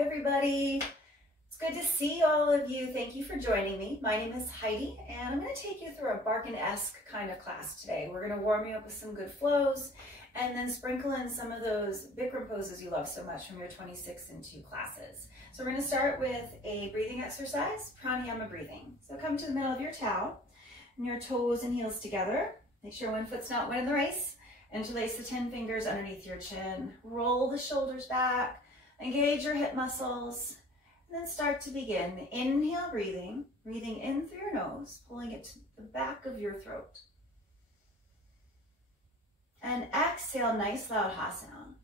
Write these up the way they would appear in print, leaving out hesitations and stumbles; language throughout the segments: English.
Hi everybody, it's good to see all of you. Thank you for joining me. My name is Heidi and I'm going to take you through a Barkan-esque kind of class today. We're going to warm you up with some good flows and then sprinkle in some of those Bikram poses you love so much from your 26 and 2 classes. So we're going to start with a breathing exercise, pranayama breathing. So come to the middle of your towel and your toes and heels together. Make sure one foot's not winning the race. Interlace the 10 fingers underneath your chin. Roll the shoulders back. Engage your hip muscles. And then start to begin. Inhale, breathing in through your nose, pulling it to the back of your throat. And exhale, nice loud ha sound.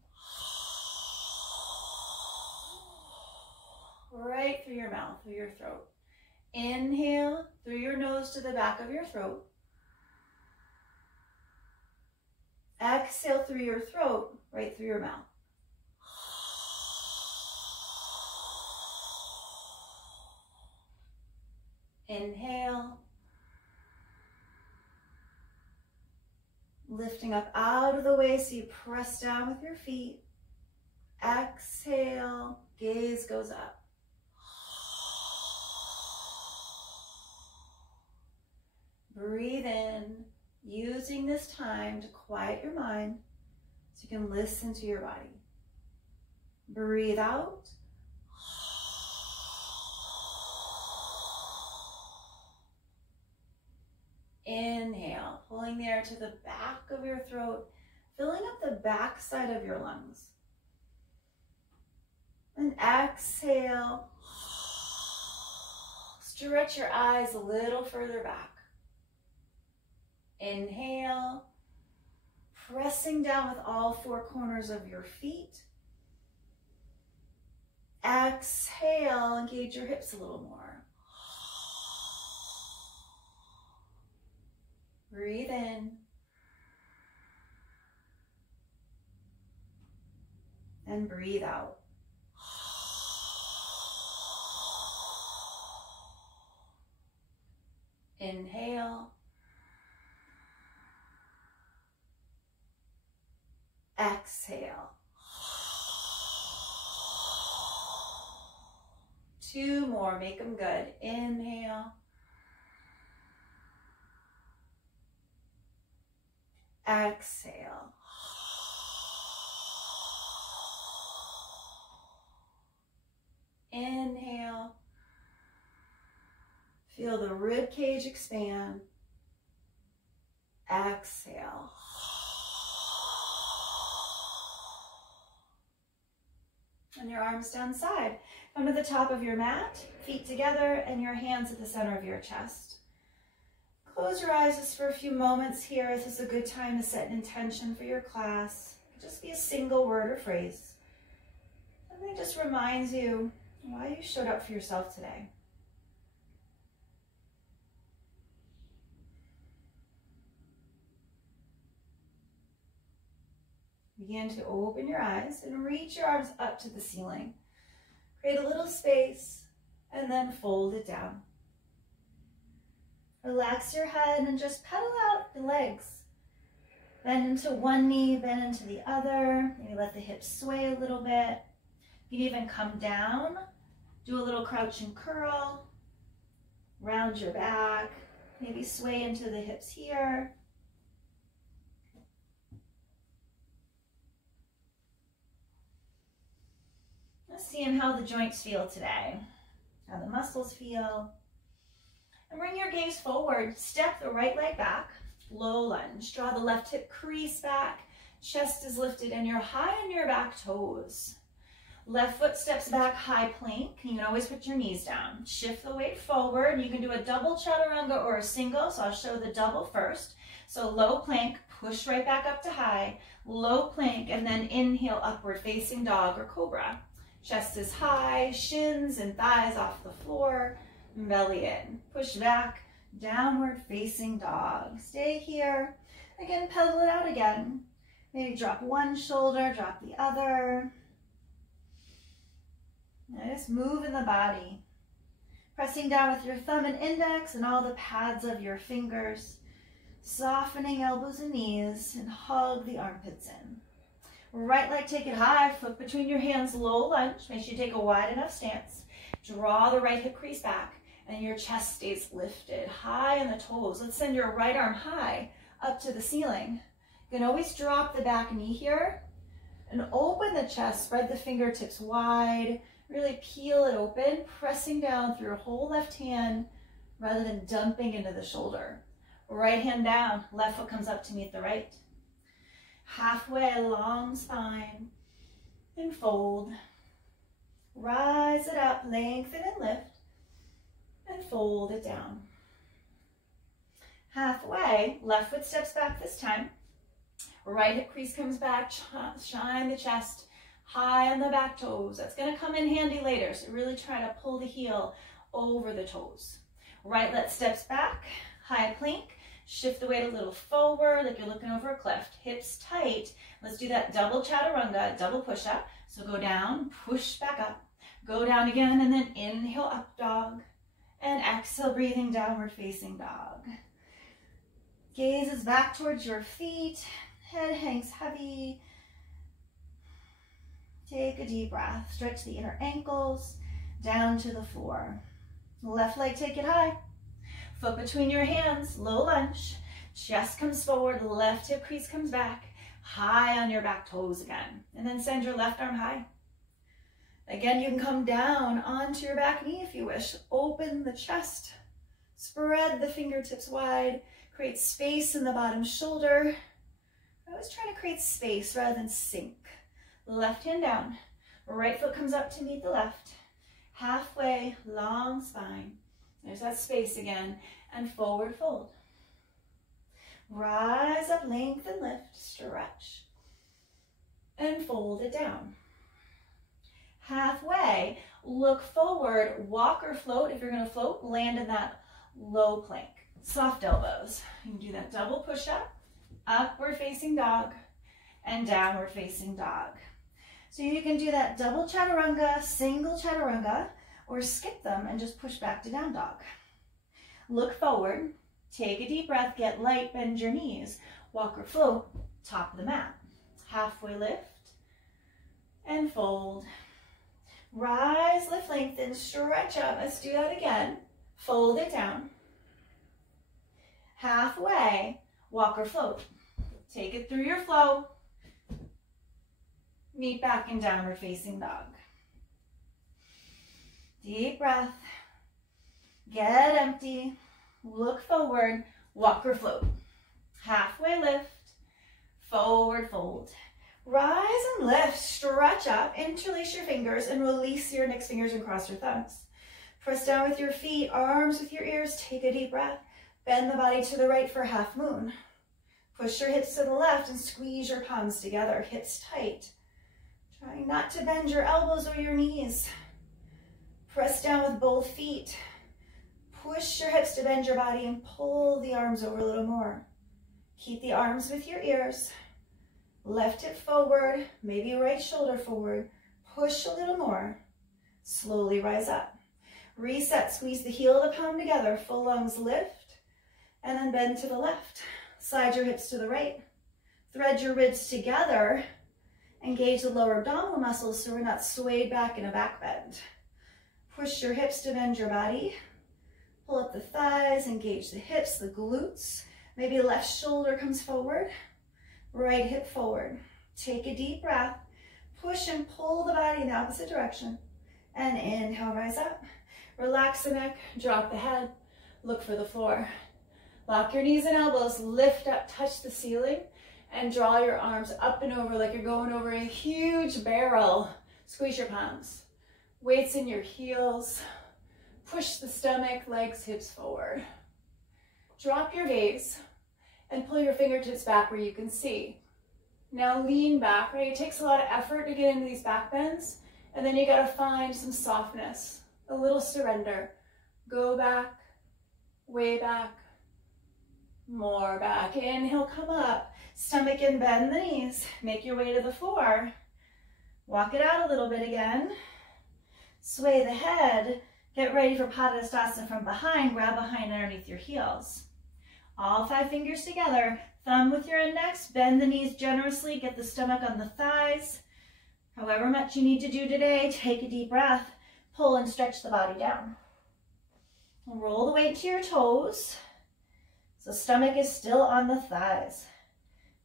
Right through your mouth, through your throat. Inhale through your nose to the back of your throat. Exhale through your throat, right through your mouth. Inhale. Lifting up out of the way so you press down with your feet. Exhale, gaze goes up. Breathe in, using this time to quiet your mind so you can listen to your body. Breathe out. Inhale, pulling the air to the back of your throat, filling up the back side of your lungs. And exhale, stretch your eyes a little further back. Inhale, pressing down with all 4 corners of your feet. Exhale, engage your hips a little more. Breathe in. And breathe out. Inhale. Exhale. 2 more, make them good. Inhale. Exhale. Inhale. Feel the rib cage expand. Exhale. And your arms down side. Come to the top of your mat, feet together, and your hands at the center of your chest. Close your eyes just for a few moments here. This is a good time to set an intention for your class. Just be a single word or phrase. Something just reminds you why you showed up for yourself today. Begin to open your eyes and reach your arms up to the ceiling. Create a little space and then fold it down. Relax your head and just pedal out the legs. Bend into one knee, bend into the other. Maybe let the hips sway a little bit. You can even come down, do a little crouch and curl, round your back, maybe sway into the hips here. Just seeing how the joints feel today, how the muscles feel. And bring your gaze forward, step the right leg back, low lunge. Draw the left hip crease back, chest is lifted, and you're high on your back toes. Left foot steps back, high plank. You can always put your knees down. Shift the weight forward. You can do a double chaturanga or a single, so I'll show the double first. So low plank, push right back up to high, low plank, and then inhale, upward facing dog or cobra. Chest is high, shins and thighs off the floor. Belly in, push back, downward facing dog. Stay here. Again, pedal it out again. Maybe drop one shoulder, drop the other. Now just move in the body. Pressing down with your thumb and index and all the pads of your fingers. Softening elbows and knees and hug the armpits in. Right leg, take it high, foot between your hands, low lunge. Make sure you take a wide enough stance. Draw the right hip crease back and your chest stays lifted high in the toes. Let's send your right arm high up to the ceiling. You can always drop the back knee here and open the chest, spread the fingertips wide, really peel it open, pressing down through your whole left hand rather than dumping into the shoulder. Right hand down, left foot comes up to meet the right. Halfway, long spine, and fold. Rise it up, lengthen and lift, and fold it down. Halfway, left foot steps back this time. Right hip crease comes back, shine the chest high on the back toes. That's going to come in handy later, so really try to pull the heel over the toes. Right leg steps back, high plank. Shift the weight a little forward like you're looking over a cliff. Hips tight. Let's do that double chaturanga, double push up. So go down, push back up. Go down again and then inhale up dog. And exhale, breathing downward facing dog. Gaze is back towards your feet. Head hangs heavy. Take a deep breath. Stretch the inner ankles down to the floor. Left leg, take it high. Foot between your hands, low lunge. Chest comes forward, left hip crease comes back. High on your back toes again. And then send your left arm high. Again, you can come down onto your back knee if you wish. Open the chest. Spread the fingertips wide. Create space in the bottom shoulder. I always try to create space rather than sink. Left hand down. Right foot comes up to meet the left. Halfway, long spine. There's that space again, and forward fold. Rise up, lengthen, lift, stretch, and fold it down. Halfway, look forward, walk or float. If you're gonna float, land in that low plank. Soft elbows. You can do that double push-up, upward facing dog, and downward facing dog. So you can do that double chaturanga, single chaturanga, or skip them and just push back to down dog. Look forward, take a deep breath, get light, bend your knees. Walk or float, top of the mat. Halfway lift, and fold. Rise, lift, lengthen, stretch up. Let's do that again. Fold it down. Halfway, walk or float. Take it through your flow. Meet back in downward facing dog. Deep breath, get empty, look forward, walk or float. Halfway lift, forward fold. Rise and lift, stretch up, interlace your fingers and release your index fingers and cross your thumbs. Press down with your feet, arms with your ears, take a deep breath. Bend the body to the right for half moon. Push your hips to the left and squeeze your palms together, hips tight. Trying not to bend your elbows or your knees. Press down with both feet. Push your hips to bend your body and pull the arms over a little more. Keep the arms with your ears. Left hip forward, maybe right shoulder forward. Push a little more. Slowly rise up. Reset, squeeze the heel of the palm together. Full lungs lift. And then bend to the left. Slide your hips to the right. Thread your ribs together. Engage the lower abdominal muscles so we're not swayed back in a back bend. Push your hips to bend your body. Pull up the thighs, engage the hips, the glutes. Maybe left shoulder comes forward, right hip forward. Take a deep breath. Push and pull the body in the opposite direction. And inhale, rise up. Relax the neck, drop the head, look for the floor. Lock your knees and elbows, lift up, touch the ceiling, and draw your arms up and over like you're going over a huge barrel. Squeeze your palms. Weights in your heels. Push the stomach, legs, hips forward. Drop your gaze and pull your fingertips back where you can see. Now lean back, right? It takes a lot of effort to get into these back bends, and then you gotta find some softness, a little surrender. Go back, way back, more back. Inhale, come up. Stomach in, bend the knees. Make your way to the floor. Walk it out a little bit again. Sway the head. Get ready for Padasana from behind. Grab behind underneath your heels. All 5 fingers together, thumb with your index, bend the knees generously, get the stomach on the thighs. However much you need to do today, take a deep breath, pull and stretch the body down. And roll the weight to your toes. So stomach is still on the thighs.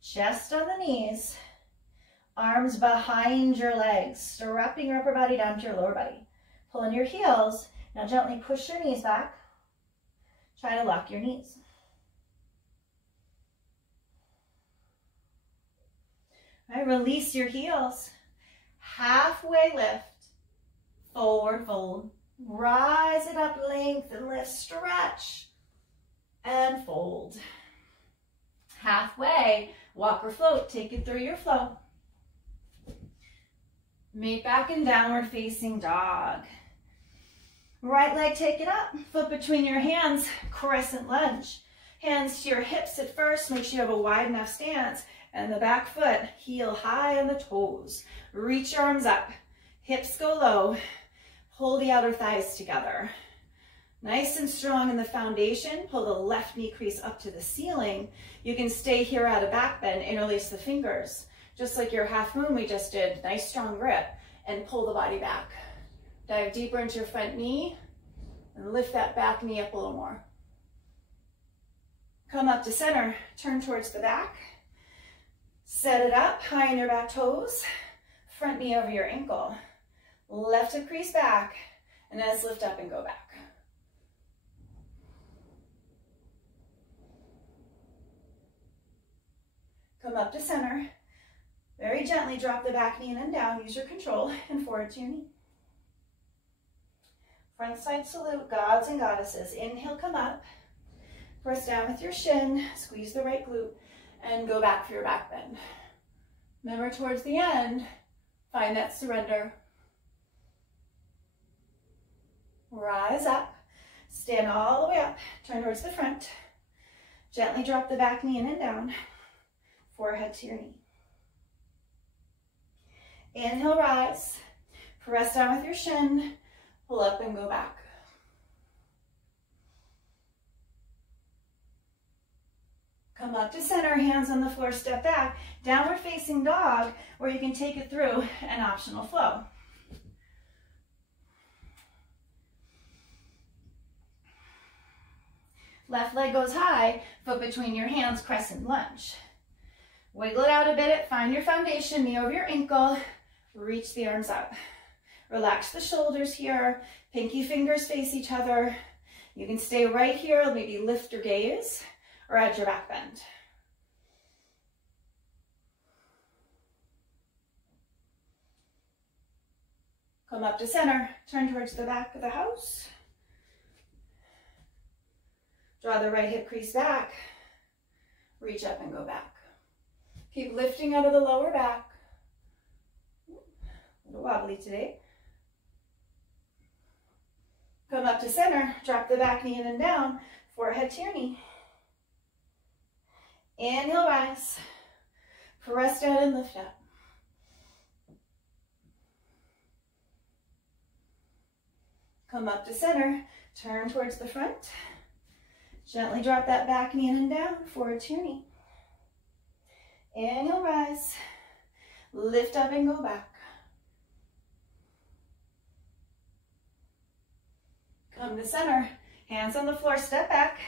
Chest on the knees. Arms behind your legs, strapping your upper body down to your lower body. Pull in your heels. Now gently push your knees back. Try to lock your knees. All right, release your heels. Halfway lift, forward fold. Rise it up, lengthen, lift, stretch, and fold. Halfway, walk or float, take it through your flow. Meet back in downward facing dog. Right leg, take it up, foot between your hands, crescent lunge. Hands to your hips at first, make sure you have a wide enough stance, and the back foot, heel high on the toes. Reach your arms up, hips go low, pull the outer thighs together. Nice and strong in the foundation, pull the left knee crease up to the ceiling. You can stay here at a back bend, interlace the fingers. Just like your half moon we just did, nice strong grip, and pull the body back. Dive deeper into your front knee, and lift that back knee up a little more. Come up to center, turn towards the back. Set it up, high in your back toes, front knee over your ankle. Left hip crease back, and as lift up and go back. Come up to center. Very gently drop the back knee in and down. Use your control and forward to your knee. Front side salute, gods and goddesses. Inhale, come up. Press down with your shin. Squeeze the right glute and go back for your back bend. Remember, towards the end, find that surrender. Rise up. Stand all the way up. Turn towards the front. Gently drop the back knee in and down. Forehead to your knee. Inhale, rise. Press down with your shin. Pull up and go back. Come up to center, hands on the floor, step back. Downward facing dog, or you can take it through an optional flow. Left leg goes high, foot between your hands, crescent lunge. Wiggle it out a bit, find your foundation, knee over your ankle, reach the arms up. Relax the shoulders here, pinky fingers face each other. You can stay right here, maybe lift your gaze, or add your back bend. Come up to center, turn towards the back of the house. Draw the right hip crease back, reach up and go back. Keep lifting out of the lower back. A little wobbly today. Come up to center, drop the back knee in and down, forehead to your knee. Inhale, rise. Press down and lift up. Come up to center, turn towards the front. Gently drop that back knee in and down, forward to your knee. Inhale, rise. Lift up and go back. Come to center, hands on the floor, step back.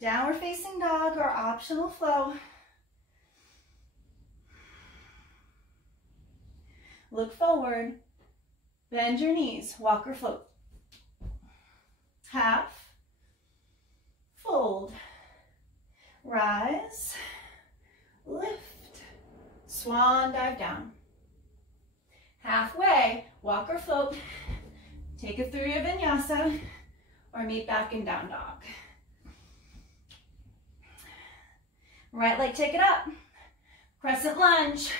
Downward facing dog or optional flow. Look forward, bend your knees, walk or float. Half, fold, rise, lift, swan dive down. Halfway, walk or float, take it through your vinyasa, or meet back in down dog. Right leg, take it up, crescent lunge,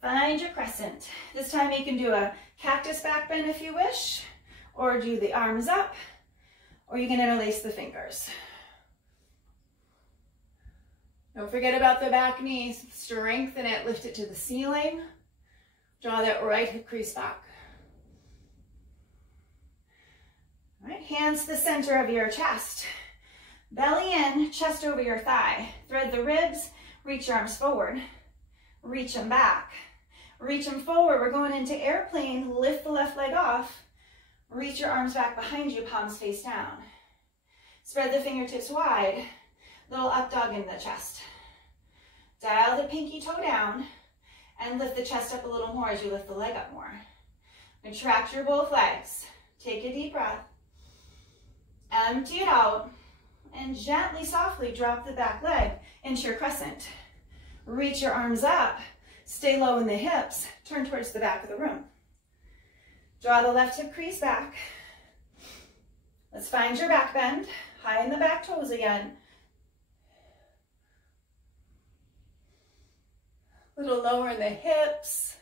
find your crescent. This time you can do a cactus back bend if you wish, or do the arms up, or you can interlace the fingers. Don't forget about the back knee, strengthen it, lift it to the ceiling. Draw that right hip crease back. All right, hands to the center of your chest. Belly in, chest over your thigh. Thread the ribs, reach your arms forward. Reach them back. Reach them forward. We're going into airplane. Lift the left leg off. Reach your arms back behind you, palms face down. Spread the fingertips wide. Little up dog in the chest. Dial the pinky toe down and lift the chest up a little more as you lift the leg up more. Retract your both legs. Take a deep breath. Empty it out and gently, softly drop the back leg into your crescent. Reach your arms up. Stay low in the hips. Turn towards the back of the room. Draw the left hip crease back. Let's find your back bend. High in the back toes again. A little lower in the hips.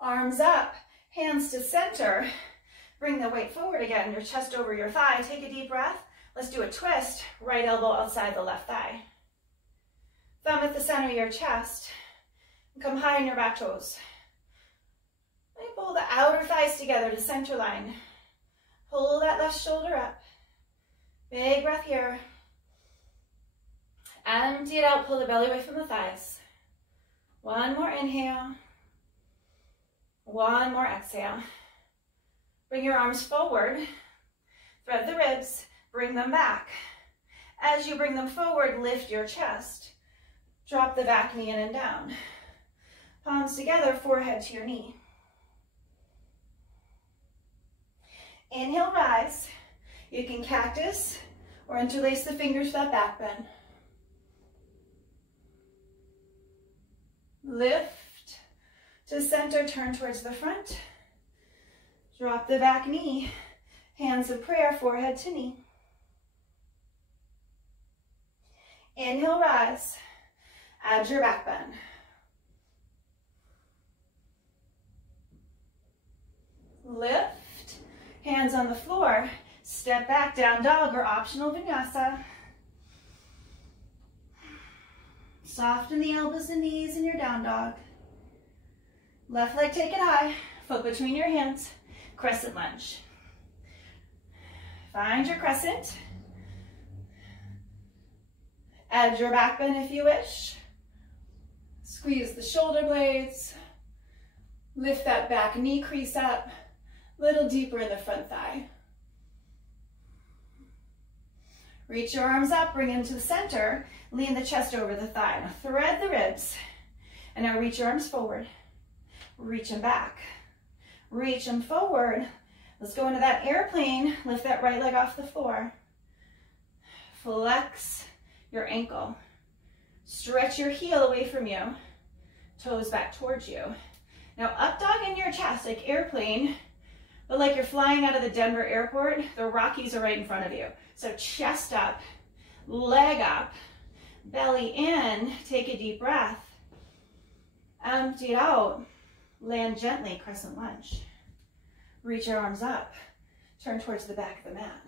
Arms up, hands to center. Bring the weight forward again, your chest over your thigh. Take a deep breath. Let's do a twist. Right elbow outside the left thigh. Thumb at the center of your chest. Come high on your back toes. Pull the outer thighs together to center line. Pull that left shoulder up. Big breath here. Empty it out, pull the belly away from the thighs. One more inhale. One more exhale. Bring your arms forward. Thread the ribs, bring them back. As you bring them forward, lift your chest. Drop the back knee in and down. Palms together, forehead to your knee. Inhale, rise. You can cactus or interlace the fingers for that back bend. Lift to center, turn towards the front. Drop the back knee, hands of prayer, forehead to knee. Inhale, rise. Add your back bend. Lift, hands on the floor. Step back, down dog or optional vinyasa. Soften the elbows and knees in your down dog. Left leg take it high, foot between your hands, crescent lunge. Find your crescent. Add your back bend if you wish. Squeeze the shoulder blades. Lift that back knee crease up, a little deeper in the front thigh. Reach your arms up, bring them to the center, lean the chest over the thigh. Now thread the ribs, and now reach your arms forward. Reach them back. Reach them forward. Let's go into that airplane. Lift that right leg off the floor. Flex your ankle. Stretch your heel away from you. Toes back towards you. Now up dog in your chest, like airplane, but like you're flying out of the Denver airport. The Rockies are right in front of you. So chest up, leg up, belly in, take a deep breath. Empty it out. Land gently, crescent lunge. Reach your arms up. Turn towards the back of the mat.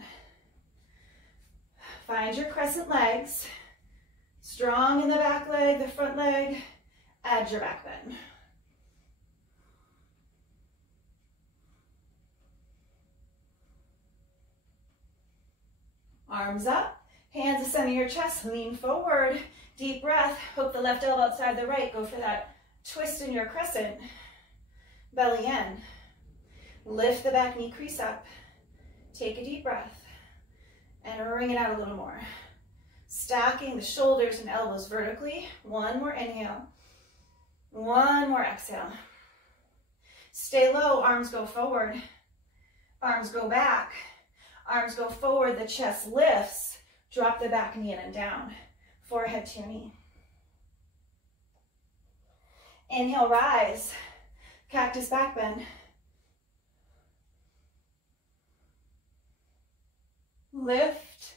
Find your crescent legs. Strong in the back leg, the front leg. Add your back bend. Arms up, hands to center your chest, lean forward. Deep breath, hook the left elbow outside the right. Go for that twist in your crescent. Belly in. Lift the back knee crease up. Take a deep breath and wring it out a little more. Stacking the shoulders and elbows vertically. One more inhale. One more exhale. Stay low, arms go forward. Arms go back. Arms go forward, the chest lifts. Drop the back knee in and down. Forehead to your knee. Inhale, rise. Cactus back bend. Lift.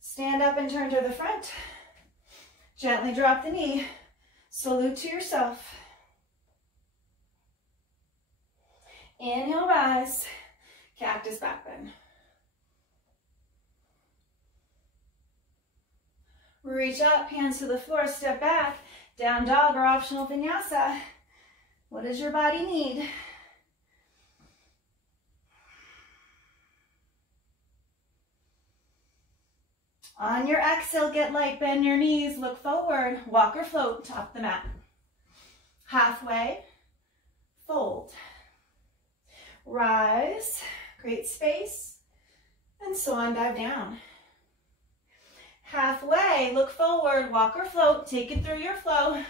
Stand up and turn to the front. Gently drop the knee. Salute to yourself. Inhale, rise. Cactus back bend. Reach up, hands to the floor, step back. Down dog or optional vinyasa. What does your body need? On your exhale, get light, bend your knees, look forward, walk or float, top the mat. Halfway, fold. Rise, create space, and swan dive down. Halfway, look forward, walk or float, take it through your flow.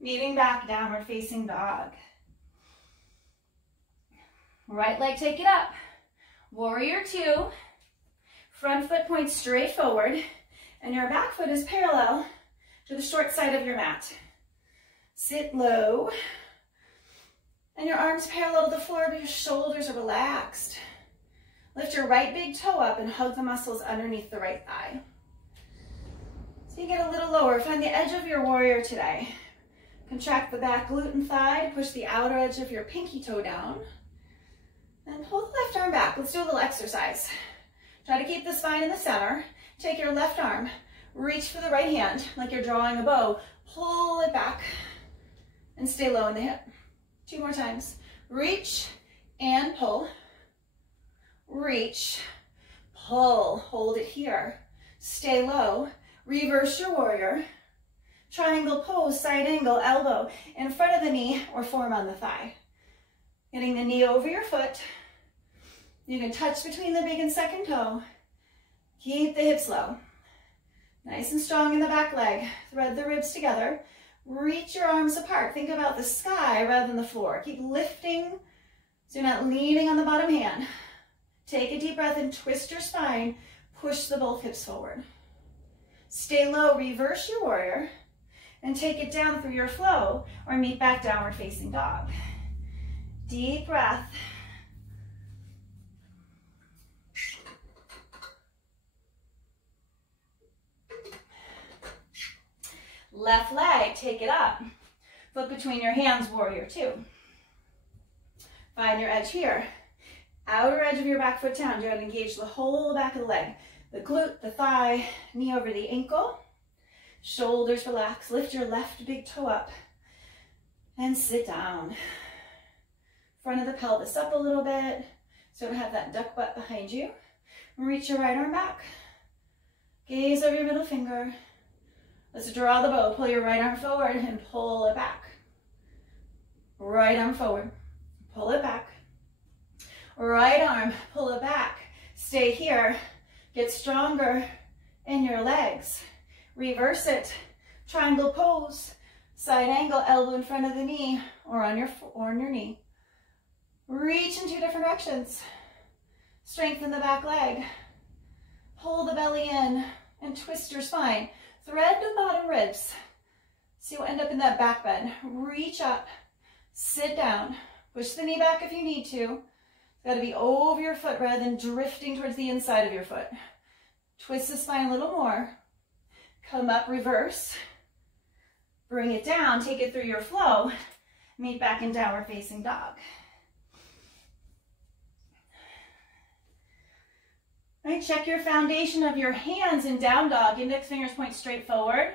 Meeting back, downward facing dog. Right leg, take it up. Warrior two. Front foot points straight forward, and your back foot is parallel to the short side of your mat. Sit low, and your arms parallel to the floor, but your shoulders are relaxed. Lift your right big toe up and hug the muscles underneath the right thigh. So you get a little lower. Find the edge of your warrior today. Contract the back glute and thigh to push the outer edge of your pinky toe down. And pull the left arm back. Let's do a little exercise. Try to keep the spine in the center. Take your left arm, reach for the right hand like you're drawing a bow. Pull it back and stay low in the hip. 2 more times. Reach and pull. Reach, pull, hold it here. Stay low. Reverse your warrior. Triangle pose, side angle, elbow in front of the knee or form on the thigh. Getting the knee over your foot. You can touch between the big and second toe. Keep the hips low. Nice and strong in the back leg. Thread the ribs together. Reach your arms apart. Think about the sky rather than the floor. Keep lifting so you're not leaning on the bottom hand. Take a deep breath and twist your spine. Push the both hips forward. Stay low. Reverse your warrior and take it down through your flow or meet back downward facing dog. Deep breath. Left leg, take it up. Foot between your hands, warrior two. Find your edge here. Outer edge of your back foot down. You're going to engage the whole back of the leg. The glute, the thigh, knee over the ankle. Shoulders relax. Lift your left big toe up. And sit down. Front of the pelvis up a little bit. So don't have that duck butt behind you. Reach your right arm back. Gaze over your middle finger. Let's draw the bow. Pull your right arm forward and pull it back. Right arm forward. Pull it back. Right arm, pull it back. Stay here. Get stronger in your legs. Reverse it. Triangle pose. Side angle, elbow in front of the knee or on your knee. Reach in 2 different directions. Strengthen the back leg. Pull the belly in and twist your spine. Thread the bottom ribs. So you'll end up in that back bend. Reach up, sit down. Push the knee back if you need to. It's got to be over your foot rather than drifting towards the inside of your foot. Twist the spine a little more. Come up, reverse. Bring it down, take it through your flow. Meet back in downward facing dog. All right, check your foundation of your hands in down dog. Index fingers point straight forward.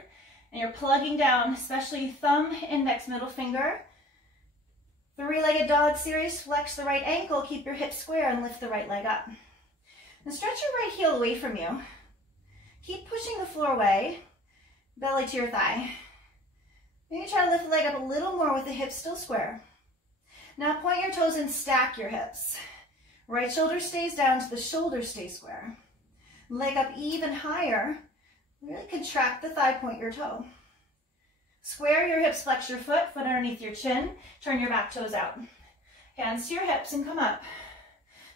And you're plugging down, especially thumb, index, middle finger. 3-legged dog series. Flex the right ankle, keep your hips square, and lift the right leg up. Now stretch your right heel away from you. Keep pushing the floor away, belly to your thigh. Maybe try to lift the leg up a little more with the hips still square. Now point your toes and stack your hips. Right shoulder stays down so the shoulders stay square. Leg up even higher. Really contract the thigh, point your toe. Square your hips, flex your foot underneath your chin. Turn your back toes out. Hands to your hips and come up.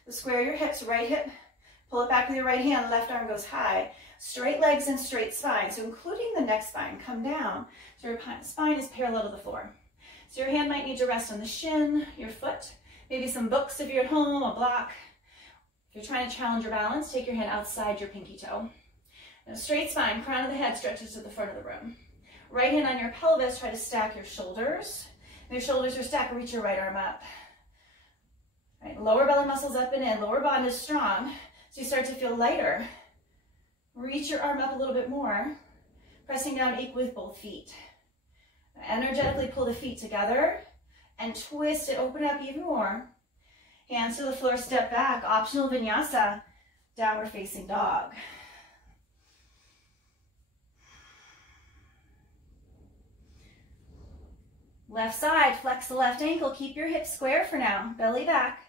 So square your hips, right hip. Pull it back with your right hand, left arm goes high. Straight legs and straight spine, so including the neck spine, come down. So your spine is parallel to the floor. So your hand might need to rest on the shin, your foot, maybe some books if you're at home, a block. If you're trying to challenge your balance, take your hand outside your pinky toe. Now straight spine, crown of the head stretches to the front of the room. Right hand on your pelvis, try to stack your shoulders. If your shoulders are stacked, reach your right arm up. All right, lower belly muscles up and in, lower bond is strong. So you start to feel lighter. Reach your arm up a little bit more, pressing down equal with both feet. Energetically pull the feet together and twist it, open up even more. Hands to the floor, step back, optional vinyasa. Downward facing dog. Left side, flex the left ankle. Keep your hips square for now. Belly back.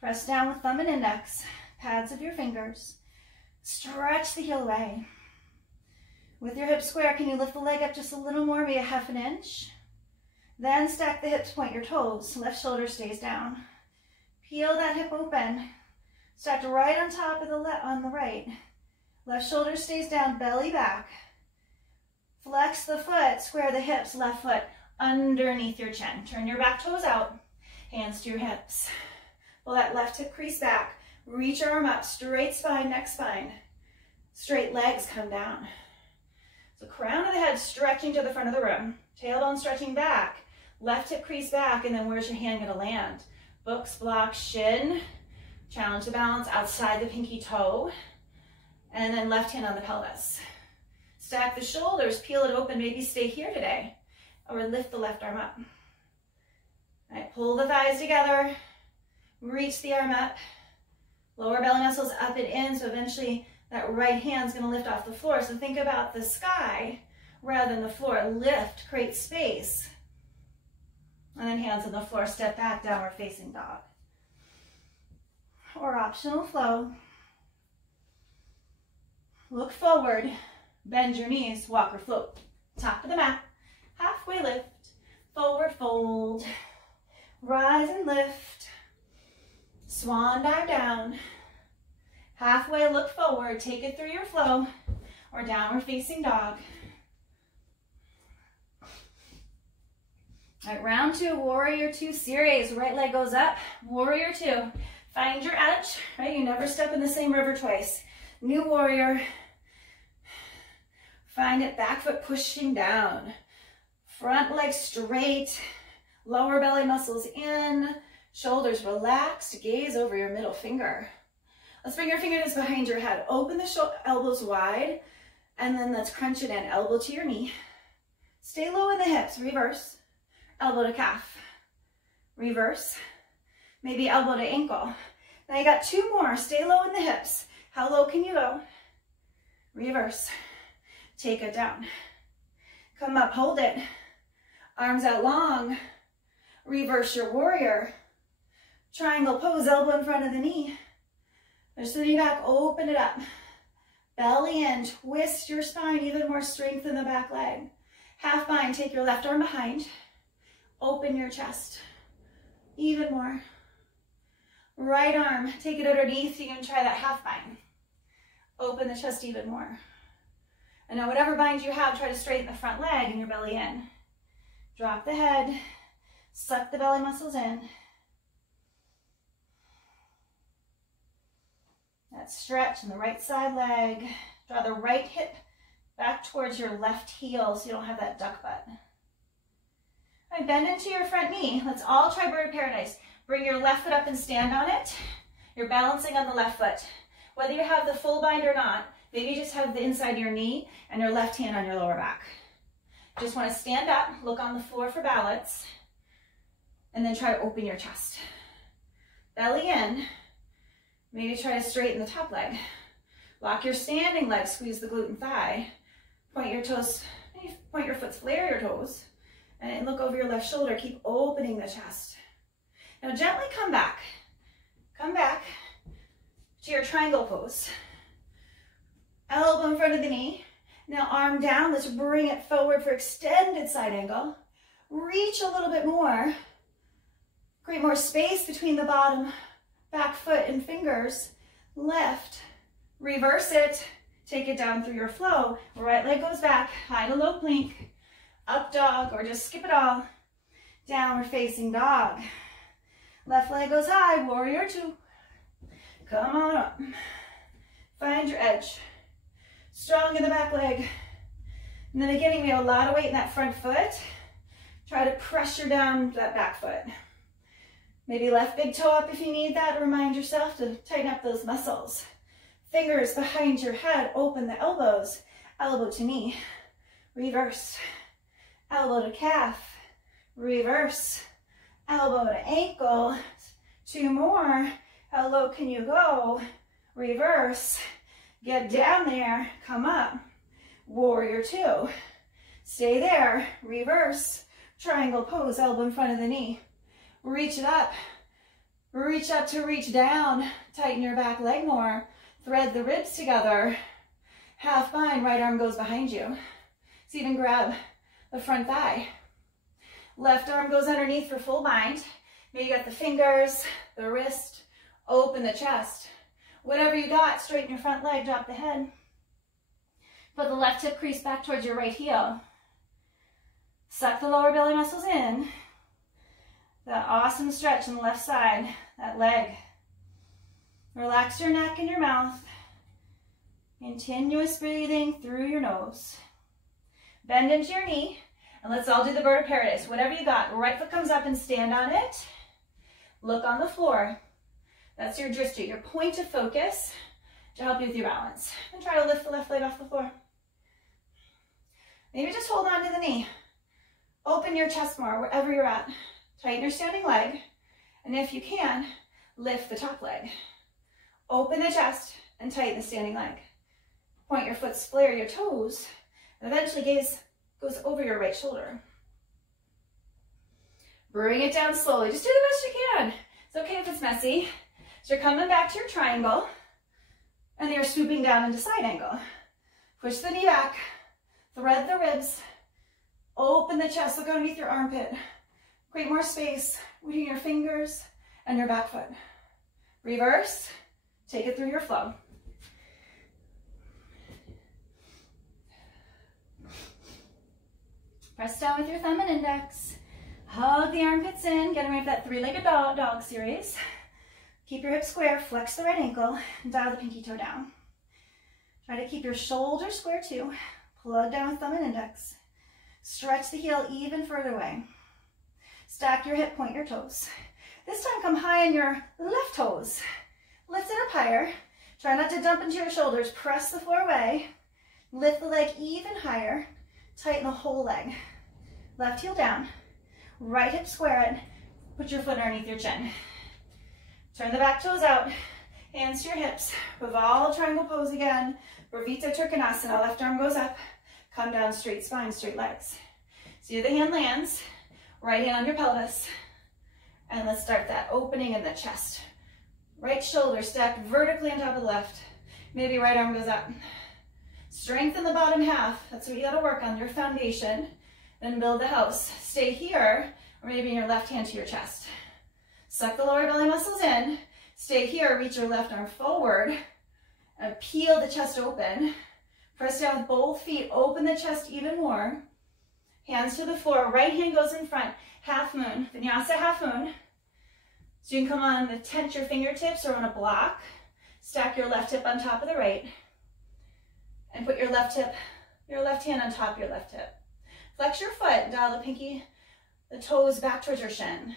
Press down with thumb and index. Pads of your fingers. Stretch the heel away. With your hips square, can you lift the leg up just a little more, maybe a half an inch? Then stack the hips, point your toes. Left shoulder stays down. Peel that hip open. Stacked right on top of the left, on the right. Left shoulder stays down, belly back. Flex the foot, square the hips, left foot underneath your chin. Turn your back toes out, hands to your hips. Pull that left hip crease back. Reach your arm up, straight spine, neck spine. Straight legs come down. So crown of the head stretching to the front of the room. Tailbone stretching back. Left hip crease back, and then where's your hand gonna land? Books, block, shin. Challenge the balance outside the pinky toe. And then left hand on the pelvis. Stack the shoulders, peel it open, maybe stay here today. Or lift the left arm up. All right, pull the thighs together. Reach the arm up. Lower belly muscles up and in, so eventually that right hand's gonna lift off the floor. So think about the sky rather than the floor. Lift, create space. And then hands on the floor, step back, downward facing dog. Or optional flow. Look forward, bend your knees, walk or float. Top of the mat, halfway lift, forward fold, rise and lift, swan dive down, halfway look forward, take it through your flow, or downward facing dog. All right, round two, warrior two series. Right leg goes up, warrior two. Find your edge, right? You never step in the same river twice. New warrior. Find it, back foot pushing down. Front leg straight, lower belly muscles in, shoulders relaxed, gaze over your middle finger. Let's bring your fingertips behind your head. Open the elbows wide, and then let's crunch it in, elbow to your knee. Stay low in the hips, reverse, elbow to calf, reverse, maybe elbow to ankle. Now you got two more, stay low in the hips. How low can you go? Reverse, take it down. Come up, hold it. Arms out long. Reverse your warrior. Triangle pose, elbow in front of the knee. Push the knee back, open it up. Belly in, twist your spine, even more strength in the back leg. Half bind, take your left arm behind. Open your chest, even more. Right arm, take it underneath. You can try that half bind. Open the chest even more. And now whatever bind you have, try to straighten the front leg and your belly in. Drop the head, suck the belly muscles in. That stretch in the right side leg. Draw the right hip back towards your left heel so you don't have that duck butt. All right, bend into your front knee. Let's all try bird paradise. Bring your left foot up and stand on it. You're balancing on the left foot. Whether you have the full bind or not, maybe you just have the inside of your knee and your left hand on your lower back. Just want to stand up, look on the floor for balance, and then try to open your chest. Belly in. Maybe try to straighten the top leg. Lock your standing leg, squeeze the glute and thigh. Point your toes, point your foot, flare your toes, and look over your left shoulder. Keep opening the chest. Now gently come back. Come back to your triangle pose. Elbow in front of the knee. Now arm down, let's bring it forward for extended side angle. Reach a little bit more. Create more space between the bottom, back foot and fingers. Lift, reverse it, take it down through your flow. Right leg goes back, high to low plank, up dog, or just skip it all. Downward facing dog. Left leg goes high, warrior two. Come on up. Find your edge. Strong in the back leg. In the beginning, we have a lot of weight in that front foot. Try to pressure down that back foot. Maybe left big toe up if you need that. Remind yourself to tighten up those muscles. Fingers behind your head. Open the elbows. Elbow to knee. Reverse. Elbow to calf. Reverse. Elbow to ankle. Two more. How low can you go? reverse, get down there, come up, warrior two, stay there, reverse, triangle pose, elbow in front of the knee, reach it up, reach up to reach down, tighten your back leg more, thread the ribs together, half bind, right arm goes behind you, so even grab the front thigh, left arm goes underneath for full bind, maybe you got the fingers, the wrist, open the chest, whatever you got, straighten your front leg, drop the head, put the left hip crease back towards your right heel, suck the lower belly muscles in, that awesome stretch on the left side, that leg, relax your neck and your mouth, continuous breathing through your nose, bend into your knee, and let's all do the bird of paradise, whatever you got, right foot comes up and stand on it, look on the floor, that's your drishti, your point of focus to help you with your balance. And try to lift the left leg off the floor. Maybe just hold on to the knee. Open your chest more wherever you're at. Tighten your standing leg. And if you can, lift the top leg. Open the chest and tighten the standing leg. Point your foot, flare your toes. And eventually gaze goes over your right shoulder. Bring it down slowly. Just do the best you can. It's okay if it's messy. So you're coming back to your triangle, and you're swooping down into side angle. Push the knee back, thread the ribs, open the chest, look underneath your armpit. Create more space between your fingers and your back foot. Reverse, take it through your flow. Press down with your thumb and index. Hug the armpits in, get ready for that three-legged dog series. Keep your hips square, flex the right ankle, and dial the pinky toe down. Try to keep your shoulders square too. Plug down with thumb and index. Stretch the heel even further away. Stack your hip, point your toes. This time come high on your left toes. Lift it up higher. Try not to dump into your shoulders. Press the floor away. Lift the leg even higher. Tighten the whole leg. Left heel down. Right hip square it. Put your foot underneath your chin. Turn the back toes out, hands to your hips. Revolve triangle pose again. Brahvita Trikonasana, left arm goes up. Come down, straight spine, straight legs. See the hand lands, right hand on your pelvis. And let's start that opening in the chest. Right shoulder stacked vertically on top of the left. Maybe right arm goes up. Strengthen the bottom half. That's what you gotta work on, your foundation. Then build the house. Stay here, or maybe in your left hand to your chest. Suck the lower belly muscles in. Stay here, reach your left arm forward. And peel the chest open. Press down with both feet, open the chest even more. Hands to the floor, right hand goes in front. Half moon, Vinyasa half moon. So you can come on the tent your fingertips or on a block. Stack your left hip on top of the right. And put your left hand on top of your left hip. Flex your foot, dial the pinky, the toes back towards your shin.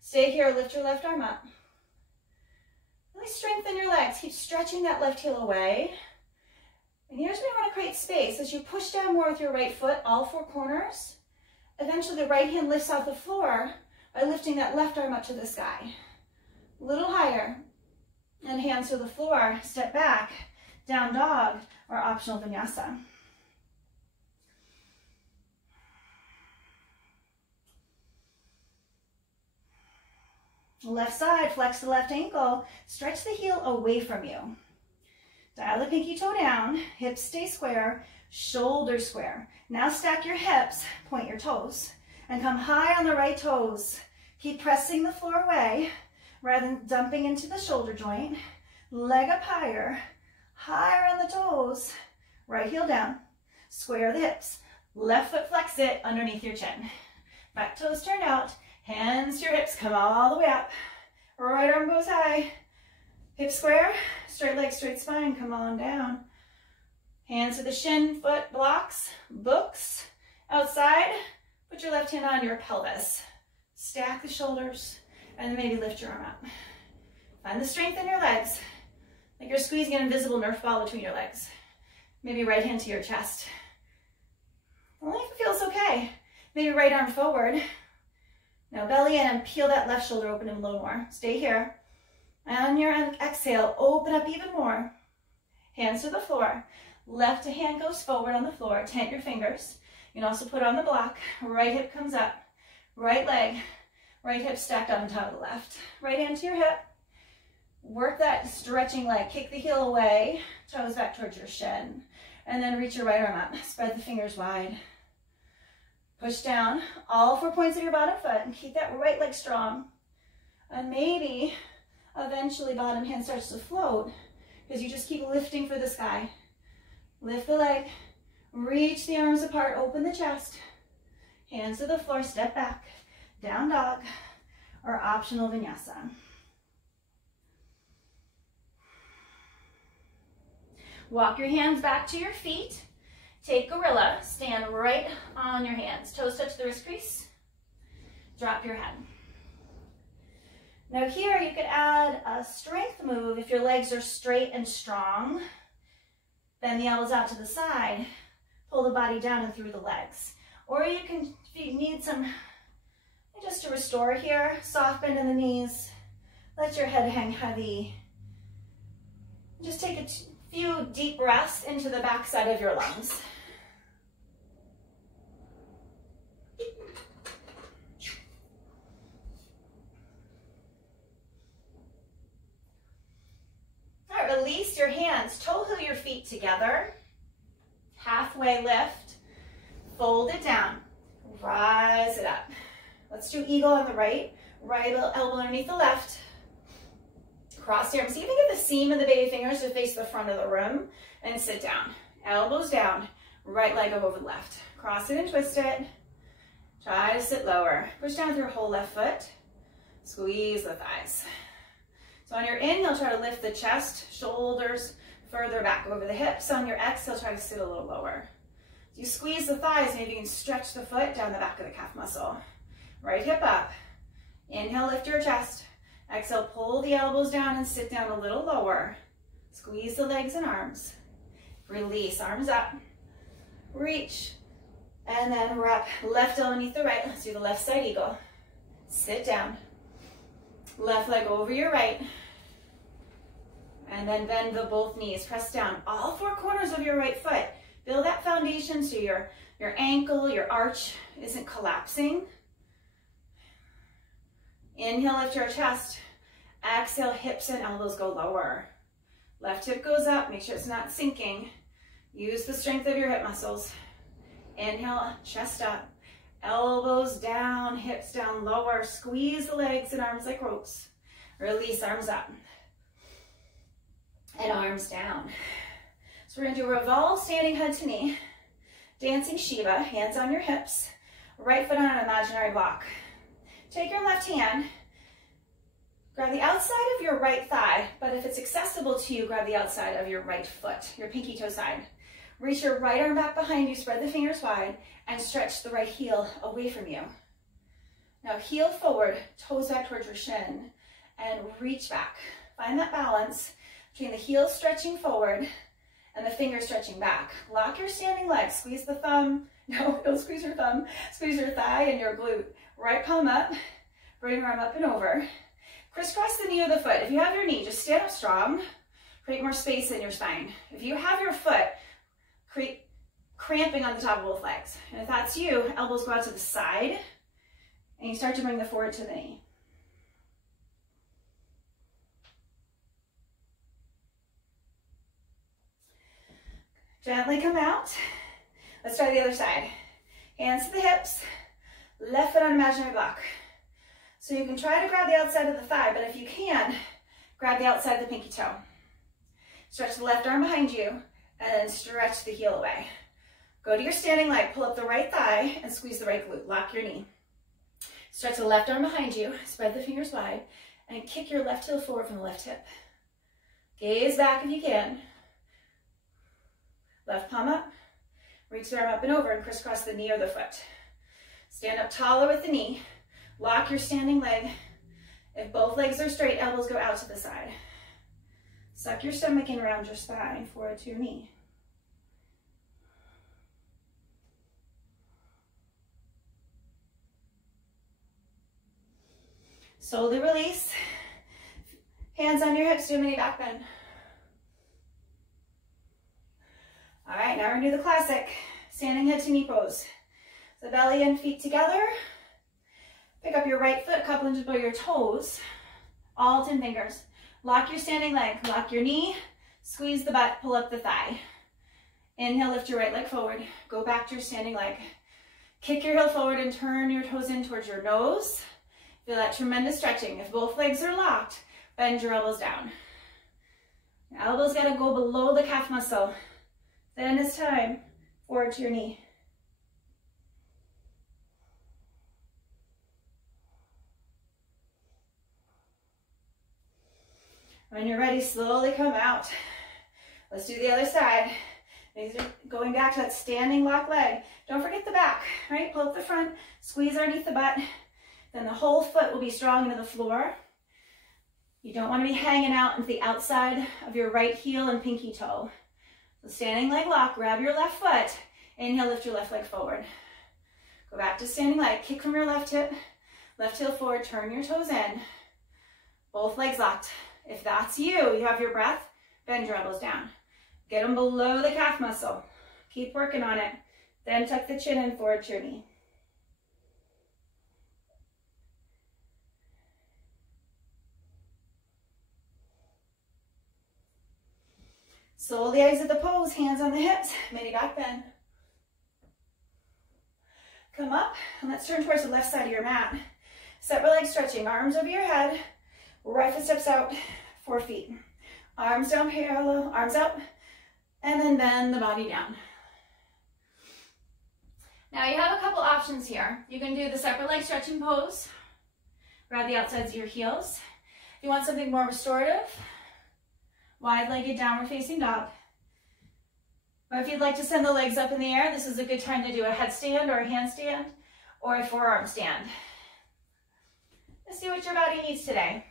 Stay here, lift your left arm up. Really strengthen your legs. Keep stretching that left heel away. And here's where you want to create space. As you push down more with your right foot, all four corners, eventually the right hand lifts off the floor by lifting that left arm up to the sky. A little higher. And hands to the floor, step back, down dog, or optional vinyasa. Left side, flex the left ankle, stretch the heel away from you. Dial the pinky toe down, hips stay square, shoulders square. Now stack your hips, point your toes, and come high on the right toes. Keep pressing the floor away rather than dumping into the shoulder joint. Leg up higher, higher on the toes, right heel down, square the hips. Left foot flex it underneath your chin. Back toes turn out. Hands to your hips, come all the way up. Right arm goes high. Hip square, straight leg, straight spine, come on down. Hands to the shin, foot blocks, books. Outside, put your left hand on your pelvis. Stack the shoulders, and maybe lift your arm up. Find the strength in your legs. Like you're squeezing an invisible Nerf ball between your legs. Maybe right hand to your chest. Only if it feels okay. Maybe right arm forward. Now belly in and peel that left shoulder open a little more. Stay here. And on your exhale, open up even more. Hands to the floor. Left hand goes forward on the floor. Tent your fingers. You can also put it on the block. Right hip comes up. Right leg. Right hip stacked on top of the left. Right hand to your hip. Work that stretching leg. Kick the heel away. Toes back towards your shin. And then reach your right arm up. Spread the fingers wide. Push down all 4 points of your bottom foot and keep that right leg strong. And maybe eventually bottom hand starts to float because you just keep lifting for the sky. Lift the leg, reach the arms apart, open the chest, hands to the floor, step back, down dog, or optional vinyasa. Walk your hands back to your feet. Take gorilla, stand right on your hands. Toes touch the wrist crease. Drop your head. Now here you could add a strength move if your legs are straight and strong. Bend the elbows out to the side. Pull the body down and through the legs. Or you can, if you need some, just to restore here, soft bend in the knees. Let your head hang heavy. Just take a few deep breaths into the back side of your lungs. All right, release your hands, toe heel your feet together. Halfway lift, fold it down, rise it up. Let's do eagle on the right, right elbow underneath the left. Cross the arms. See if you can get the seam of the baby fingers to face the front of the room and sit down. Elbows down, right leg over the left. Cross it and twist it. Try to sit lower. Push down with your whole left foot. Squeeze the thighs. So on your inhale, try to lift the chest, shoulders further back over the hips. On your exhale, try to sit a little lower. So you squeeze the thighs, maybe you can stretch the foot down the back of the calf muscle. Right hip up. Inhale, lift your chest. Exhale, pull the elbows down and sit down a little lower. Squeeze the legs and arms. Release, arms up. Reach. And then wrap left elbow underneath the right. Let's do the left side eagle. Sit down. Left leg over your right. And then bend the both knees. Press down all 4 corners of your right foot. Build that foundation so your ankle, your arch isn't collapsing. Inhale, lift your chest. Exhale, hips and elbows go lower. Left hip goes up, make sure it's not sinking. Use the strength of your hip muscles. Inhale, chest up. Elbows down, hips down lower. Squeeze the legs and arms like ropes. Release, arms up. And arms down. So we're going to do revolve, standing head to knee. Dancing Shiva, hands on your hips. Right foot on an imaginary block. Take your left hand, grab the outside of your right thigh, but if it's accessible to you, grab the outside of your right foot, your pinky toe side. Reach your right arm back behind you, spread the fingers wide, and stretch the right heel away from you. Now heel forward, toes back towards your shin, and reach back. Find that balance between the heel stretching forward and the fingers stretching back. Lock your standing leg, squeeze the thumb. No, don't squeeze your thumb. Squeeze your thigh and your glute. Right palm up, bring your arm up and over. Crisscross the knee of the foot. If you have your knee, just stand up strong. Create more space in your spine. If you have your foot, create cramping on the top of both legs. And if that's you, elbows go out to the side, and you start to bring the forward to the knee. Gently come out. Let's try the other side. Hands to the hips. Left foot on imaginary block. So you can try to grab the outside of the thigh, but if you can, grab the outside of the pinky toe. Stretch the left arm behind you and stretch the heel away. Go to your standing leg, pull up the right thigh and squeeze the right glute. Lock your knee. Stretch the left arm behind you, spread the fingers wide, and kick your left heel forward from the left hip. Gaze back if you can. Left palm up. Reach the arm up and over and crisscross the knee or the foot. Stand up taller with the knee. Lock your standing leg. If both legs are straight, elbows go out to the side. Suck your stomach in around your spine, forward to your knee. Slowly release. Hands on your hips, do a mini back bend. All right, now we're gonna do the classic standing head to knee pose. So belly and feet together. Pick up your right foot a couple inches below your toes, all 10 fingers. Lock your standing leg, lock your knee, squeeze the butt, pull up the thigh. Inhale, lift your right leg forward. Go back to your standing leg. Kick your heel forward and turn your toes in towards your nose. Feel that tremendous stretching. If both legs are locked, bend your elbows down. Your elbows gotta go below the calf muscle. Then it's time, forward to your knee. When you're ready, slowly come out. Let's do the other side. These are going back to that standing lock leg. Don't forget the back, right? Pull up the front, squeeze underneath the butt. Then the whole foot will be strong into the floor. You don't want to be hanging out into the outside of your right heel and pinky toe. So standing leg lock, grab your left foot. Inhale, lift your left leg forward. Go back to standing leg, kick from your left hip, left heel forward, turn your toes in. Both legs locked. If that's you, you have your breath, bend your elbows down. Get them below the calf muscle. Keep working on it. Then tuck the chin in, forward to your knee. Slowly exit the pose, hands on the hips, mini back bend. Come up, and let's turn towards the left side of your mat. Separate leg stretching, arms over your head, right foot steps out, 4 feet. Arms down parallel, arms out, and then bend the body down. Now you have a couple options here. You can do the separate leg stretching pose, grab the outsides of your heels. If you want something more restorative, wide-legged downward facing dog. Or if you'd like to send the legs up in the air, this is a good time to do a headstand or a handstand or a forearm stand. Let's see what your body needs today.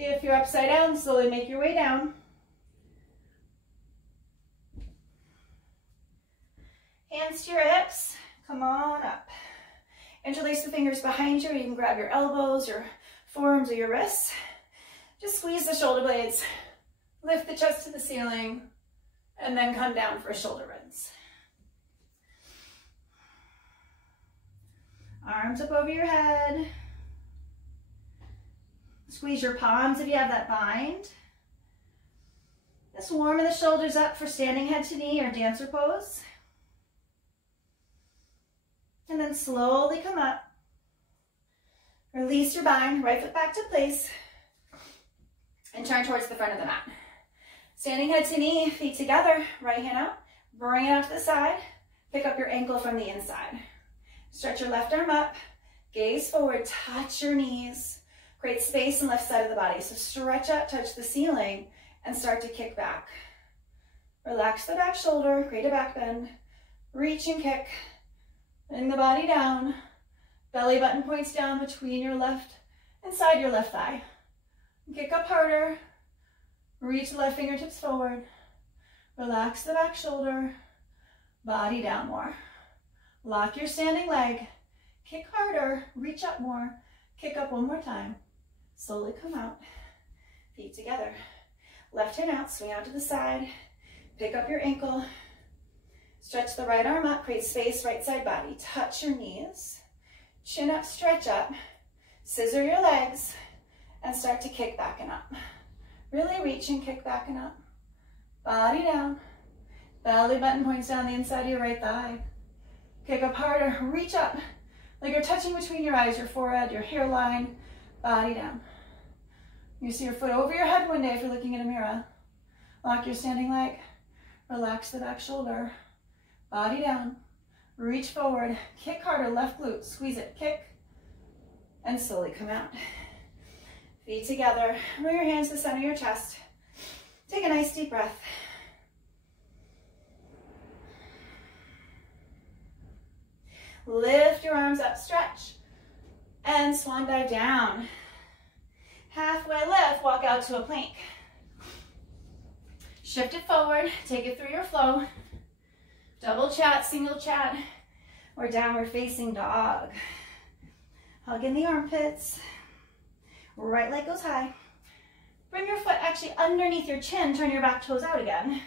If you're upside down, slowly make your way down. Hands to your hips, come on up. Interlace the fingers behind you. You can grab your elbows, your forearms, or your wrists. Just squeeze the shoulder blades, lift the chest to the ceiling, and then come down for a shoulder rinse. Arms up over your head. Squeeze your palms if you have that bind. Just warming the shoulders up for standing head to knee or dancer pose. And then slowly come up. Release your bind, right foot back to place. And turn towards the front of the mat. Standing head to knee, feet together, right hand out. Bring it out to the side. Pick up your ankle from the inside. Stretch your left arm up. Gaze forward, touch your knees. Create space on the left side of the body. So stretch up, touch the ceiling, and start to kick back. Relax the back shoulder, create a back bend. Reach and kick. Bring the body down. Belly button points down between your left and side your left thigh. Kick up harder. Reach the left fingertips forward. Relax the back shoulder. Body down more. Lock your standing leg. Kick harder. Reach up more. Kick up one more time. Slowly come out. Feet together. Left hand out, swing out to the side. Pick up your ankle. Stretch the right arm up, create space, right side body. Touch your knees. Chin up, stretch up. Scissor your legs and start to kick back and up. Really reach and kick back and up. Body down. Belly button points down the inside of your right thigh. Kick up harder, reach up. Like you're touching between your eyes, your forehead, your hairline, body down. You see your foot over your head one day if you're looking in a mirror. Lock your standing leg. Relax the back shoulder. Body down. Reach forward. Kick harder, left glute. Squeeze it. Kick. And slowly come out. Feet together. Bring your hands to the center of your chest. Take a nice deep breath. Lift your arms up, stretch, and swan dive down. Halfway lift, walk out to a plank. Shift it forward, take it through your flow. Double chat, single chat, or downward facing dog. Hug in the armpits. Right leg goes high. Bring your foot actually underneath your chin, turn your back toes out again.